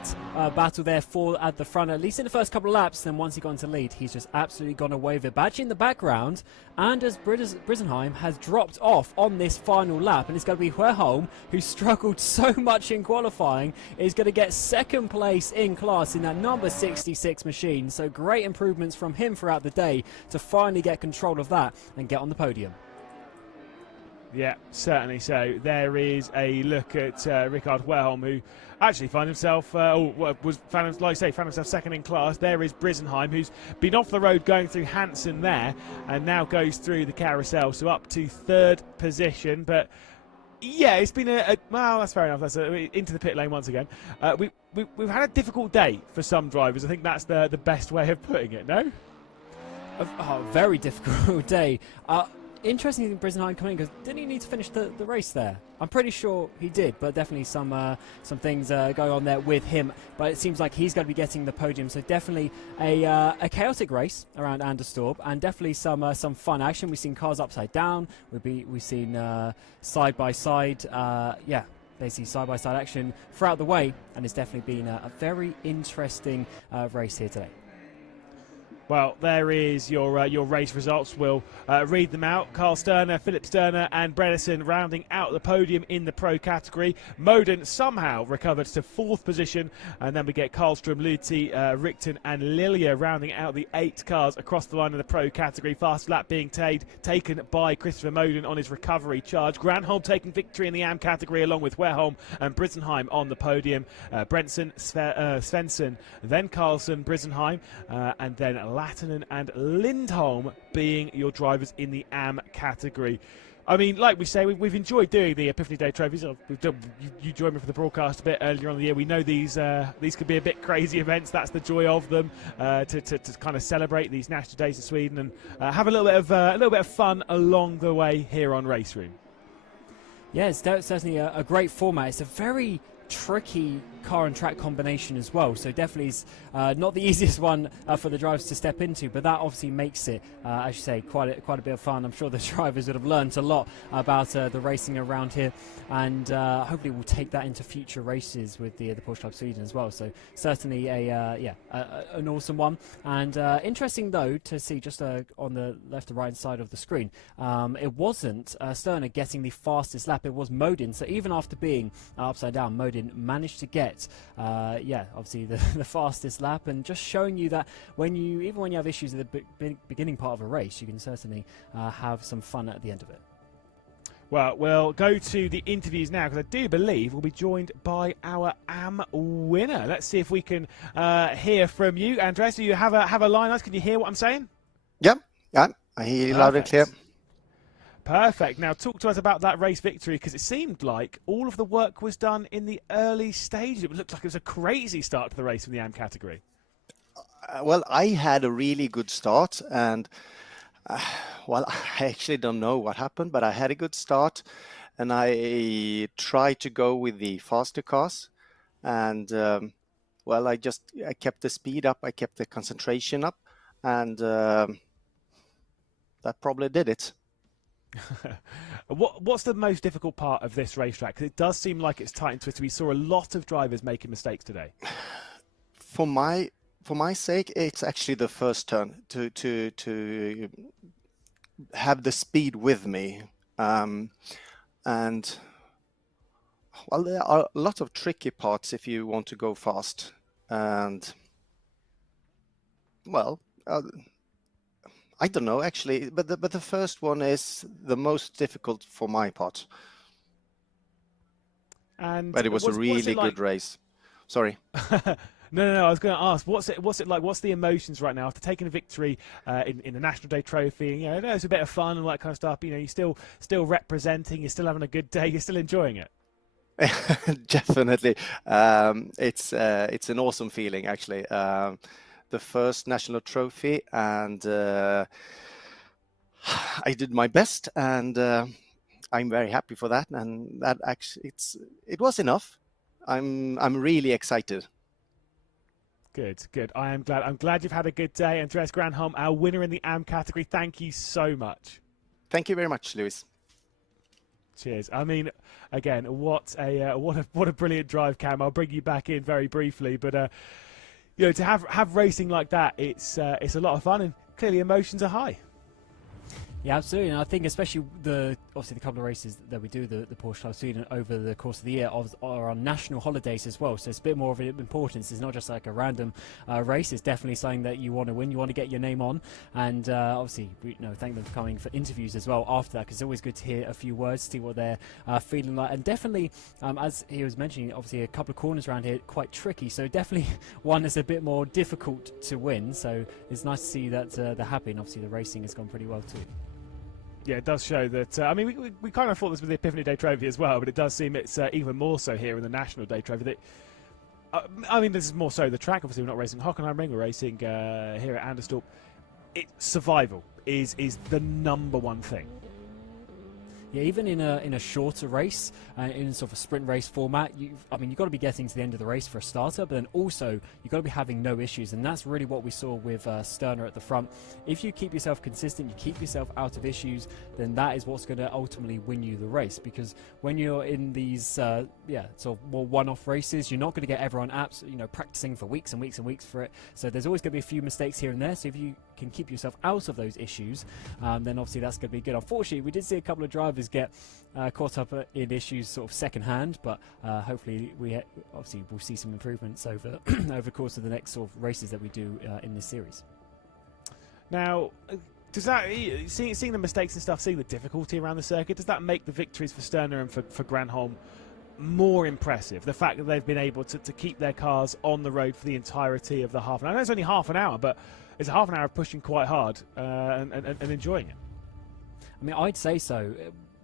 battle there at the front, at least in the first couple of laps. Then once he got into lead, he's just absolutely gone away with it. But actually in the background, Anders Brisenheim has dropped off on this final lap, and it's going to be Huerholm, who struggled so much in qualifying, is going to get second place in class in that number 66 machine. So great improvements from him throughout the day to finally get control of that and get on the podium. Yeah, certainly so. There is a look at Richard Huerholm, who actually found himself, found himself second in class. There is Brisenheim, who's been off the road going through Hansen there, and now goes through the carousel, so up to 3rd position. But yeah, it's been well, that's fair enough. That's into the pit lane once again. We've had a difficult day for some drivers. I think that's the best way of putting it. No? Very difficult day. Interesting, Brisenheim coming in, because didn't he need to finish the race there? I'm pretty sure he did, but definitely some things going on there with him. But it seems like he's going to be getting the podium, so definitely a chaotic race around Anderstorp, and definitely some fun action. We've seen cars upside down. We've seen side by side, basically side-by-side action throughout the way, and it's definitely been a very interesting race here today. Well, there is your race results. We'll read them out. Carl Sturner, Philip Sturner and Bredesen rounding out the podium in the Pro category. Moden somehow recovered to 4th position. And then we get Karlstrom, Luthi, Richten and Lilia rounding out the 8 cars across the line in the Pro category. Fast lap being taken by Christopher Moden on his recovery charge. Granholm taking victory in the AM category along with Huerholm and Brisenheim on the podium. Brentson, Svensson, then Carlson, Brisenheim, and then Lattinen and Lindholm being your drivers in the AM category. I mean, like we say, we've enjoyed doing the Epiphany Day trophies. You joined me for the broadcast a bit earlier on in the year. We know these could be a bit crazy events. That's the joy of them, to kind of celebrate these National Days of Sweden and have a little bit of fun along the way here on RaceRoom. Yeah, it's certainly a great format. It's a very tricky car and track combination as well, so definitely is not the easiest one for the drivers to step into, but that obviously makes it, as you say, quite a bit of fun. I'm sure the drivers would have learned a lot about the racing around here, and hopefully we'll take that into future races with the Porsche Club Sweden as well. So certainly an awesome one, and interesting though to see just on the left and right side of the screen, it wasn't Sturner getting the fastest lap, it was Moden. So even after being upside down, Moden managed to get obviously the fastest lap, and just showing you that even when you have issues at the beginning part of a race, you can certainly have some fun at the end of it. Well, we'll go to the interviews now, because I do believe we'll be joined by our AM winner. Let's see if we can hear from you. Andres, do you have a line? Can you hear what I'm saying? Yeah, I hear you loud and clear. Perfect. Now, talk to us about that race victory, because it seemed like all of the work was done in the early stages. It looked like it was a crazy start to the race in the AM category. Well, I had a really good start, and well, I actually don't know what happened, but I had a good start, and I tried to go with the faster cars, and well, I kept the speed up, I kept the concentration up, and that probably did it. What's the most difficult part of this racetrack? Because it does seem like it's tight and twisted. We saw a lot of drivers making mistakes today. For my sake, it's actually the first turn to have the speed with me, and well, there are a lot of tricky parts if you want to go fast. And, well, I don't know actually, but the first one is the most difficult for my part. And But it was a really good race. Sorry. No. I was going to ask, what's it like? What's the emotions right now after taking a victory in the National Day Trophy? You know, it's a bit of fun and all that kind of stuff. You know, you're still representing. You're still having a good day. You're still enjoying it. Definitely, it's an awesome feeling actually. The first national trophy, and I did my best, and I'm very happy for that. And that actually, it was enough. I'm really excited. Good. I'm glad you've had a good day. Andreas Granholm, our winner in the AM category. Thank you so much. Thank you very much, Lewis. Cheers. I mean, again, what a brilliant drive, Cam. I'll bring you back in very briefly, but you know, to have racing like that, it's a lot of fun, and clearly emotions are high. Yeah, absolutely, and I think especially obviously the couple of races that we do, the Porsche Club Sweden over the course of the year are on national holidays as well, so it's a bit more of an importance. It's not just like a random race. It's definitely something that you want to win, you want to get your name on, and obviously, thank them for coming for interviews as well after that, because it's always good to hear a few words, see what they're feeling like, and definitely, as he was mentioning, obviously a couple of corners around here quite tricky, so definitely one that's a bit more difficult to win, so it's nice to see that they're happy, and obviously the racing has gone pretty well too. Yeah, it does show that. I mean, we kind of thought this with the Epiphany Day Trophy as well, but it does seem it's even more so here in the National Day Trophy. That, I mean, this is more so the track. Obviously, we're not racing Hockenheimring, we're racing here at Anderstorp. Survival is the #1 thing. Yeah, even in a shorter race, in sort of a sprint race format, you've got to be getting to the end of the race for a starter, but then also you've got to be having no issues, and that's really what we saw with Sterner at the front. If you keep yourself consistent, you keep yourself out of issues, then that is what's going to ultimately win you the race. Because when you're in these sort of more one-off races, you're not going to get everyone practicing for weeks and weeks and weeks for it. So there's always going to be a few mistakes here and there. So if you can keep yourself out of those issues, then obviously that's going to be good. Unfortunately, we did see a couple of drivers get caught up in issues sort of second hand, but hopefully we'll see some improvements over over the course of the next sort of races that we do in this series. Now, does that, seeing the mistakes and stuff, seeing the difficulty around the circuit, does that make the victories for Sterner and for Granholm more impressive? The fact that they've been able to keep their cars on the road for the entirety of the half an hour. I know it's only half an hour, but it's a half an hour of pushing quite hard and enjoying it. I mean, I'd say so.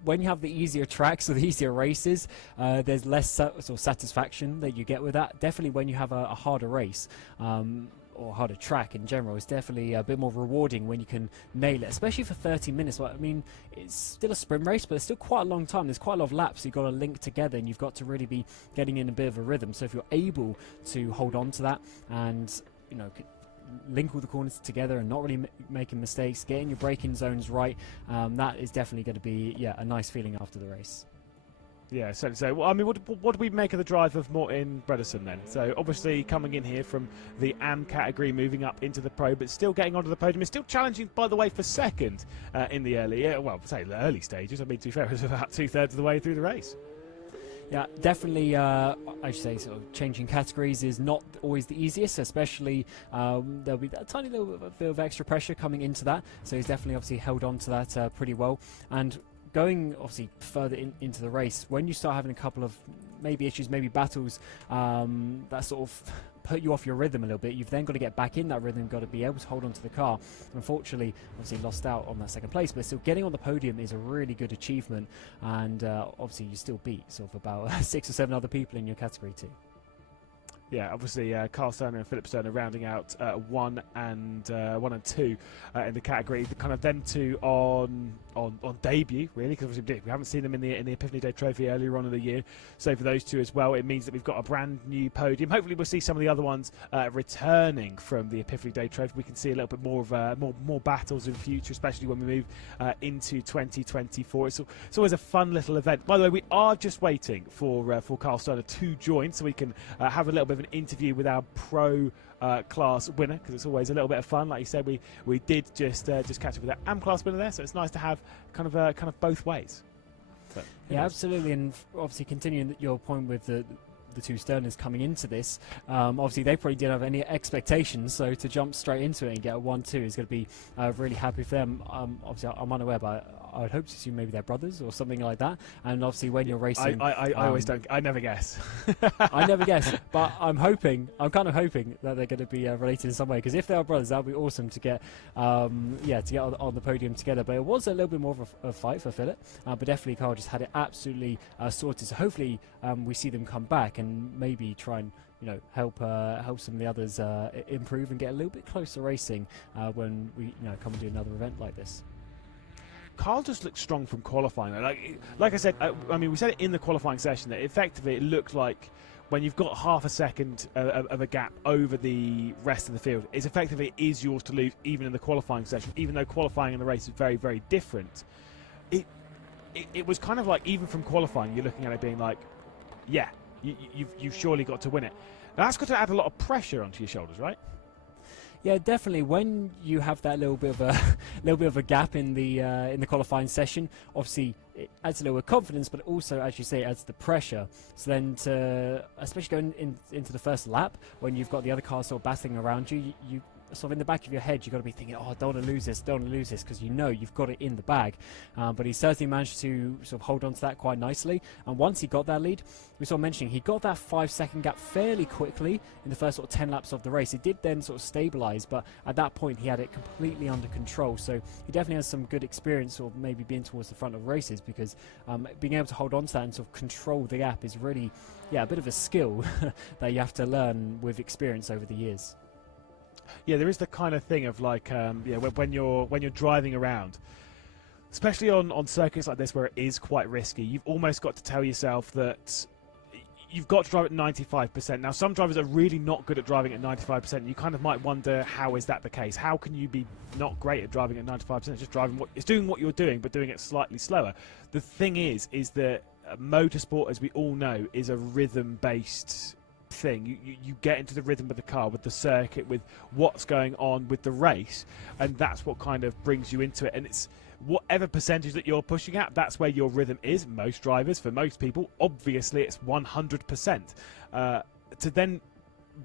When you have the easier tracks or the easier races, there's less sort of satisfaction that you get with that. Definitely when you have a harder race or harder track in general, it's definitely a bit more rewarding when you can nail it, especially for 30 minutes. Well, I mean, it's still a sprint race, but it's still quite a long time. There's quite a lot of laps you've got to link together, and you've got to really be getting in a bit of a rhythm. So if you're able to hold on to that and, link all the corners together and not really making mistakes, getting your braking zones right, that is definitely going to be a nice feeling after the race. Yeah, so well, I mean, what do we make of the drive of Morten Bredesen then? So obviously coming in here from the AM category, moving up into the Pro, but still getting onto the podium. It's still challenging, by the way, for second in the early stages. I mean, to be fair, it was about 2/3 of the way through the race. Yeah, definitely, I should say, sort of changing categories is not always the easiest, especially there'll be a tiny little bit of extra pressure coming into that, so he's definitely obviously held on to that pretty well. And going obviously further into the race, when you start having a couple of maybe issues, maybe battles that sort of put you off your rhythm a little bit, you've then got to get back in that rhythm, got to be able to hold on to the car. Unfortunately, obviously lost out on that second place, but still getting on the podium is a really good achievement, and obviously you still beat sort of about 6 or 7 other people in your category too. Yeah, obviously Carl Sterner and Philip Sterner rounding out 1 and 2 in the category. Kind of them two on debut, really, because obviously we haven't seen them in the Epiphany Day Trophy earlier on in the year. So for those two as well, it means that we've got a brand new podium. Hopefully we'll see some of the other ones returning from the Epiphany Day Trophy. We can see a little bit more of more battles in future, especially when we move into 2024. It's always a fun little event. By the way, we are just waiting for Carl Sterner to join, so we can have a little bit of an interview with our Pro class winner, because it's always a little bit of fun. Like you said, we did just catch up with that AM class winner there, so it's nice to have kind of both ways. But, Yeah, absolutely, and obviously continuing your point with the two Sterners coming into this, obviously they probably didn't have any expectations, so to jump straight into it and get a 1-2 is going to be really happy for them. Obviously, I'm unaware, but I would hope to assume maybe they're brothers or something like that. And obviously, when you're racing, I always don't. I never guess. I never guess, but I'm kind of hoping that they're going to be related in some way. Because if they are brothers, that would be awesome to get, to get on the podium together. But it was a little bit more of a fight for Philip. But definitely, Carl just had it absolutely sorted. So hopefully, we see them come back and maybe try and help some of the others improve and get a little bit closer racing when we come and do another event like this. Carl just looked strong from qualifying. Like I said, I mean, we said it in the qualifying session that effectively it looked like when you've got half a second of a gap over the rest of the field, it's effectively is yours to lose even in the qualifying session, even though qualifying in the race is very, very different. It was kind of like, even from qualifying, you're looking at it being like, yeah, you've surely got to win it. Now, that's got to add a lot of pressure onto your shoulders, right? Yeah, definitely. When you have that little bit of a gap in the qualifying session, obviously it adds a little bit of confidence, but also, as you say, it adds the pressure. So then, especially going into the first lap, when you've got the other cars sort of battling around you, you sort of in the back of your head, you've got to be thinking, oh, I don't want to lose this, because you've got it in the bag. But he certainly managed to sort of hold on to that quite nicely. And once he got that lead, we saw mentioning he got that 5-second gap fairly quickly in the first sort of 10 laps of the race. It did then sort of stabilize, but at that point he had it completely under control. So he definitely has some good experience, or maybe being towards the front of races, because being able to hold on to that and sort of control the gap is really, a bit of a skill that you have to learn with experience over the years. Yeah, there is the kind of thing of like, when you're driving around, especially on circuits like this where it is quite risky, you've almost got to tell yourself that you've got to drive at 95%. Now, some drivers are really not good at driving at 95%. You kind of might wonder, how is that the case? How can you be not great at driving at 95%? It's just it's doing what you're doing, but doing it slightly slower. The thing is that motorsport, as we all know, is a rhythm-based thing. You get into the rhythm of the car, with the circuit, with what's going on with the race, and that's what kind of brings you into it. And it's whatever percentage that you're pushing at, that's where your rhythm is. Most drivers, for most people, obviously it's 100%. To then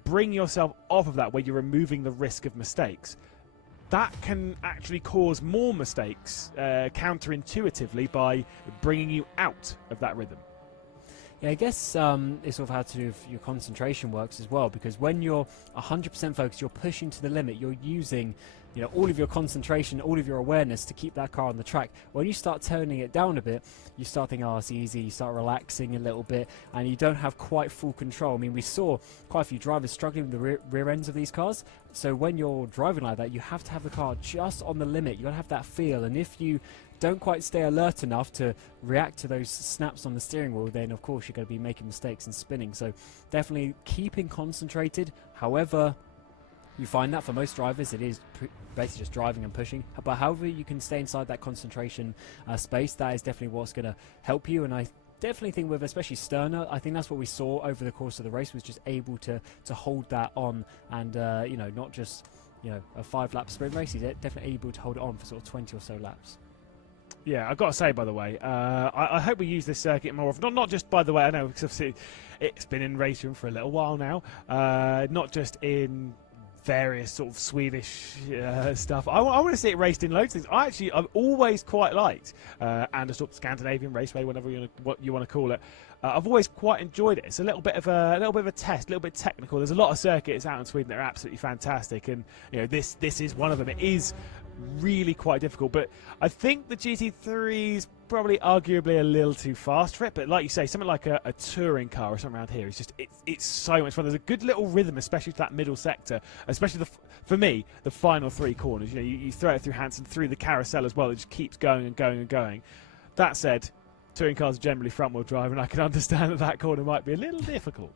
bring yourself off of that, where you're removing the risk of mistakes, that can actually cause more mistakes counterintuitively by bringing you out of that rhythm. Yeah, I guess it's sort of how to do with your concentration works as well, because when you're 100% focused, you're pushing to the limit, you're using all of your concentration, all of your awareness to keep that car on the track. When you start toning it down a bit, you start thinking, oh, it's easy, you start relaxing a little bit, and you don't have quite full control. I mean, we saw quite a few drivers struggling with the rear ends of these cars, so when you're driving like that, you have to have the car just on the limit. You got to have that feel, and if you don't quite stay alert enough to react to those snaps on the steering wheel, then of course you're going to be making mistakes and spinning. So definitely keeping concentrated. However you find that, for most drivers, it is basically just driving and pushing, but however you can stay inside that concentration space, that is definitely what's going to help you. And I definitely think with especially Sterner, I think that's what we saw over the course of the race, was just able to hold that on, and not just a 5-lap sprint race. He's definitely able to hold it on for sort of 20 or so laps. Yeah, I've got to say, by the way, I hope we use this circuit more often. Not just, by the way, I know, because it's been in RaceRoom for a little while now, not just in various sort of Swedish stuff. I want to see it raced in loads of things. I've always quite liked Anderstorp, Scandinavian Raceway, whatever you want to call it. I've always quite enjoyed it. It's a little bit of a test, a little bit technical. There's a lot of circuits out in Sweden that are absolutely fantastic, and this is one of them. It is really quite difficult, but I think the GT3 is probably arguably a little too fast for it. But like you say, something like a touring car or something around here is just it's so much fun. There's a good little rhythm, especially to that middle sector, especially for me the final 3 corners. You throw it through Hansen, through the carousel as well. It just keeps going and going and going. That said, touring cars are generally front wheel drive, and I can understand that corner might be a little difficult.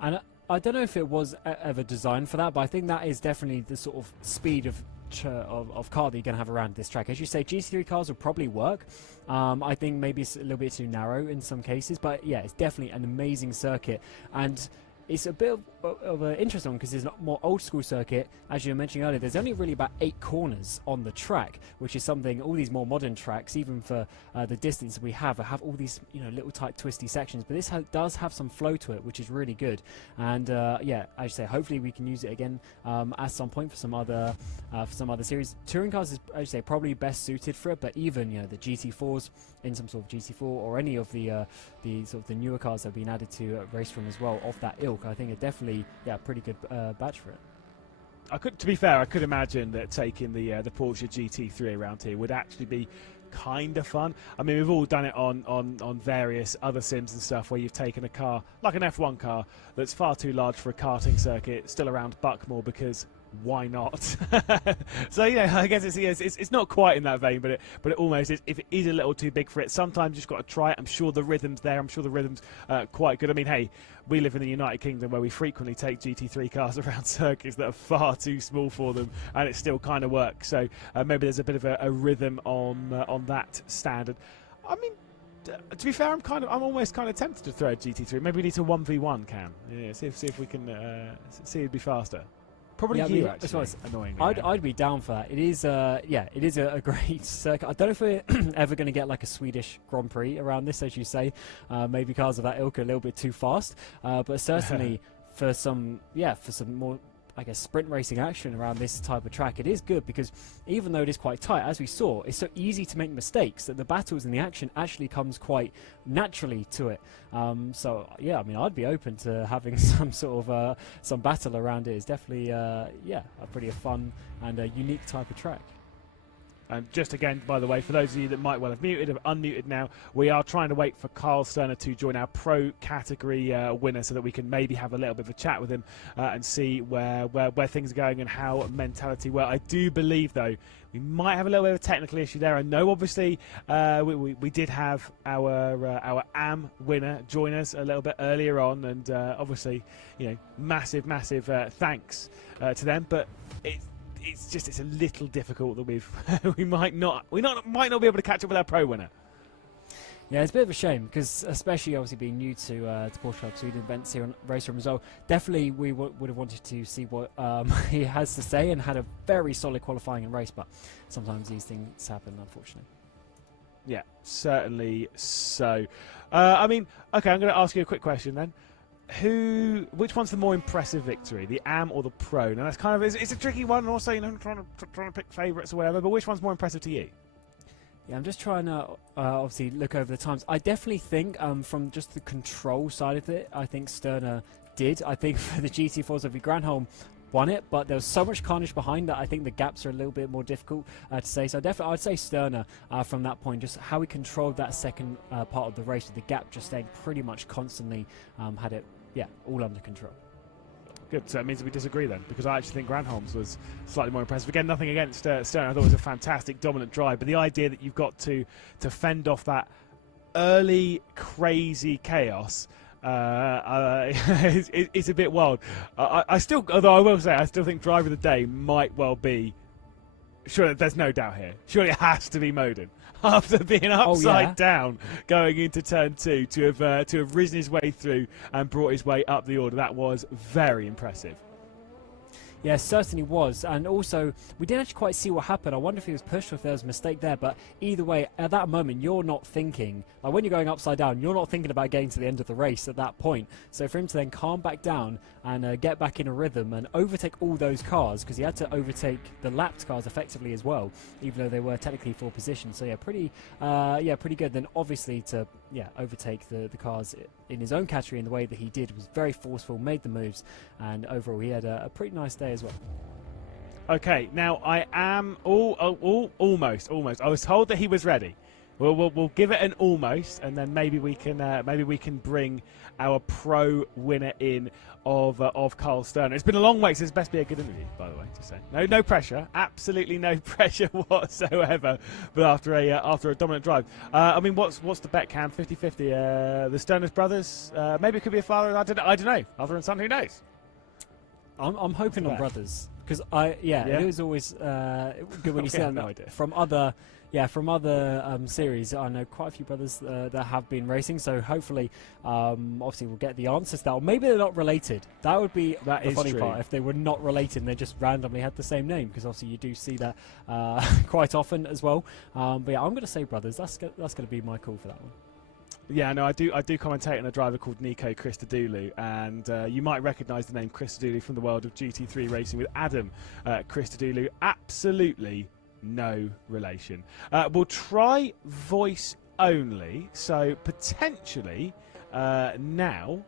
And I don't know if it was ever designed for that, but I think that is definitely the sort of speed of car that you're going to have around this track. As you say, GT3 cars will probably work. I think maybe it's a little bit too narrow in some cases, but yeah, it's definitely an amazing circuit, and it's a bit of of an interesting one because it's a more old school circuit. As you were mentioning earlier, there's only really about 8 corners on the track, which is something all these more modern tracks, even for the distance we have all these little tight twisty sections. But this does have some flow to it, which is really good. And yeah, as you say, hopefully we can use it again at some point for some other series. Touring cars is, as you say, probably best suited for it. But even the GT4s in some sort of GT4 or any of the sort of the newer cars that have been added to RaceRoom as well of that ilk, I think are definitely a pretty good batch for it. To be fair, I could imagine that taking the Porsche GT3 around here would actually be kind of fun. I mean, we've all done it on various other sims and stuff where you've taken a car like an F1 car that's far too large for a karting circuit, still around Buckmore because why not? So I guess it's not quite in that vein, but it almost is. If it is a little too big for it, sometimes you've just got to try it. I'm sure the rhythm's there. I'm sure the rhythm's quite good. I mean, hey, we live in the United Kingdom where we frequently take GT3 cars around circuits that are far too small for them, and it still kind of works. So maybe there's a bit of a rhythm on that standard. I mean, to be fair, I'm almost kind of tempted to throw a GT3. Maybe we need to 1v1, Cam. Yeah, see if we can see it'd be faster. Probably you, actually. Annoyingly. I'd be down for that. It is, it is a great circuit. I don't know if we're ever going to get like a Swedish Grand Prix around this, as you say. Maybe cars of that ilk are a little bit too fast, but certainly for some more, I guess, sprint racing action around this type of track, it is good because even though it is quite tight, as we saw, it's so easy to make mistakes that the battles and the action actually comes quite naturally to it. So yeah, I mean, I'd be open to having some sort of some battle around it. It's definitely a pretty fun and a unique type of track. And just again, by the way, for those of you that might well have unmuted now, we are trying to wait for Carl Sterner to join our pro category winner so that we can maybe have a little bit of a chat with him and see where things are going and how mentality works. I do believe, though, we might have a little bit of a technical issue there. I know, obviously, we did have our AM winner join us a little bit earlier on, and obviously, massive thanks to them. But it's a little difficult that we might not be able to catch up with our pro winner. Yeah, it's a bit of a shame because, especially obviously being new to Porsche Club Sweden events here on RaceRoom as well, definitely we would have wanted to see what he has to say, and had a very solid qualifying and race, but sometimes these things happen, unfortunately. Yeah, certainly so. I mean, okay, I'm going to ask you a quick question then. Which one's the more impressive victory, the AM or the Pro? Now that's kind of it's a tricky one, and also trying to pick favourites or whatever. But which one's more impressive to you? Yeah, I'm just trying to obviously look over the times. I definitely think from just the control side of it, I think Sterner did. I think for the GT4s of Granholm won it, but there was so much carnage behind that. I think the gaps are a little bit more difficult to say. So definitely, I'd say Sterner from that point. Just how he controlled that second part of the race with the gap just staying pretty much constantly, had it. Yeah, all under control. Good. So it means that we disagree then, because I actually think Granholm's was slightly more impressive. Again, nothing against Sterner. I thought it was a fantastic, dominant drive, but the idea that you've got to fend off that early crazy chaos it's a bit wild. Although I will say, I still think driver of the day might well be. Surely, there's no doubt here. Surely it has to be Moden. After being upside down going into turn 2, to have risen his way through and brought his way up the order, that was very impressive. Yeah, certainly was. And also, we didn't actually quite see what happened. I wonder if he was pushed or if there was a mistake there. But either way, at that moment, you're not thinking, like when you're going upside down, you're not thinking about getting to the end of the race at that point. So for him to then calm back down and get back in a rhythm and overtake all those cars, because he had to overtake the lapped cars effectively as well, even though they were technically 4 positions. So yeah, pretty good. Then obviously to overtake the cars in his own category in the way that he did was very forceful, made the moves, and overall he had a pretty nice day as well. Okay, now I am almost. I was told that he was ready. We'll give it an almost, and then maybe we can bring our pro winner in of Carl Sterner. It's been a long wait, so this best be a good interview, by the way. Just saying, no pressure, absolutely no pressure whatsoever. But after a dominant drive, I mean, what's the bet, Cam? 50-50. The Sterner's brothers. Maybe it could be a father. I don't know. Father and son. Who knows? I'm hoping on brothers, because it is always good when you see them from other Yeah, from other series, I know quite a few brothers that have been racing, so hopefully, obviously, we'll get the answers to that. Or maybe they're not related. That would be the funny part, if they were not related and they just randomly had the same name, because obviously you do see that quite often as well. But yeah, I'm going to say brothers. That's going to be my call for that one. Yeah, no, I do commentate on a driver called Nico Christodoulou, and you might recognise the name Christodoulou from the world of GT3 racing with Adam Christodoulou. Absolutely no relation. We'll try voice only, so potentially now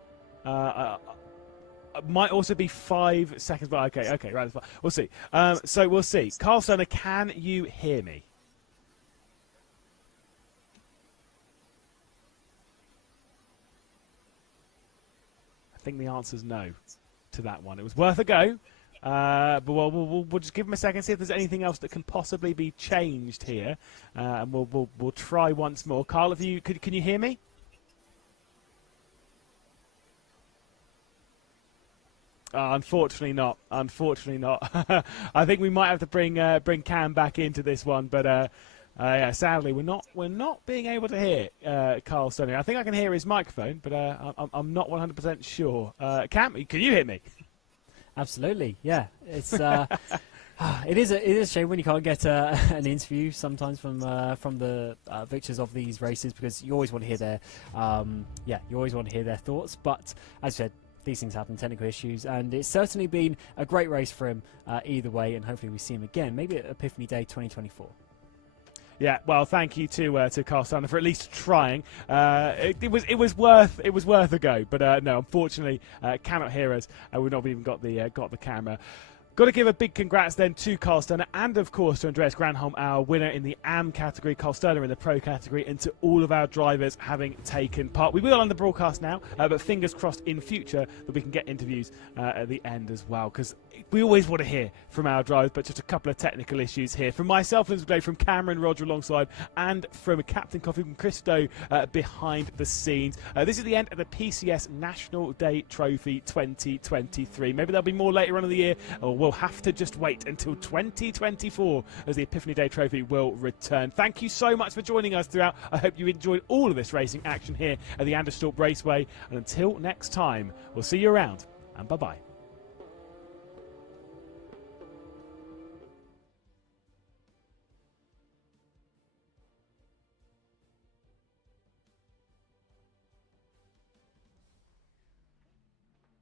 might also be 5 seconds, but okay, right, we'll see. So we'll see. Carl Stoner, can you hear me? I think the answer's no to that one. It was worth a go, but we'll just give him a second, see if there's anything else that can possibly be changed here, and we'll try once more. Carl, can you hear me? Unfortunately not. Unfortunately not. I think we might have to bring Cam back into this one, but yeah, sadly we're not being able to hear Carl Stoner. I think I can hear his microphone, but I'm not 100% sure. Cam, can you hear me? Absolutely, yeah. It's it is a shame when you can't get an interview sometimes from the victors of these races, because you always want to hear their you always want to hear their thoughts. But as I said, these things happen, technical issues, and it's certainly been a great race for him either way, and hopefully we see him again, maybe at Epiphany Day 2024. Yeah, well, thank you to Carl Stoner for at least trying. It was worth a go, but no, unfortunately, cannot hear us. We've not even got the camera. Got to give a big congrats then to Carl Stoner, and of course to Andreas Granholm, our winner in the AM category, Carl Stoner in the Pro category, and to all of our drivers having taken part. We will on the broadcast now, but fingers crossed in future that we can get interviews at the end as well, because we always want to hear from our drivers, but just a couple of technical issues here. From myself, McGlade, from Cameron, Rodger alongside, and from Captain Coffee, from Christo behind the scenes. This is the end of the PCS National Day Trophy 2023. Maybe there'll be more later on in the year, or we'll have to just wait until 2024 as the Epiphany Day Trophy will return. Thank you so much for joining us throughout. I hope you enjoyed all of this racing action here at the Anderstorp Raceway. And until next time, we'll see you around, and bye-bye.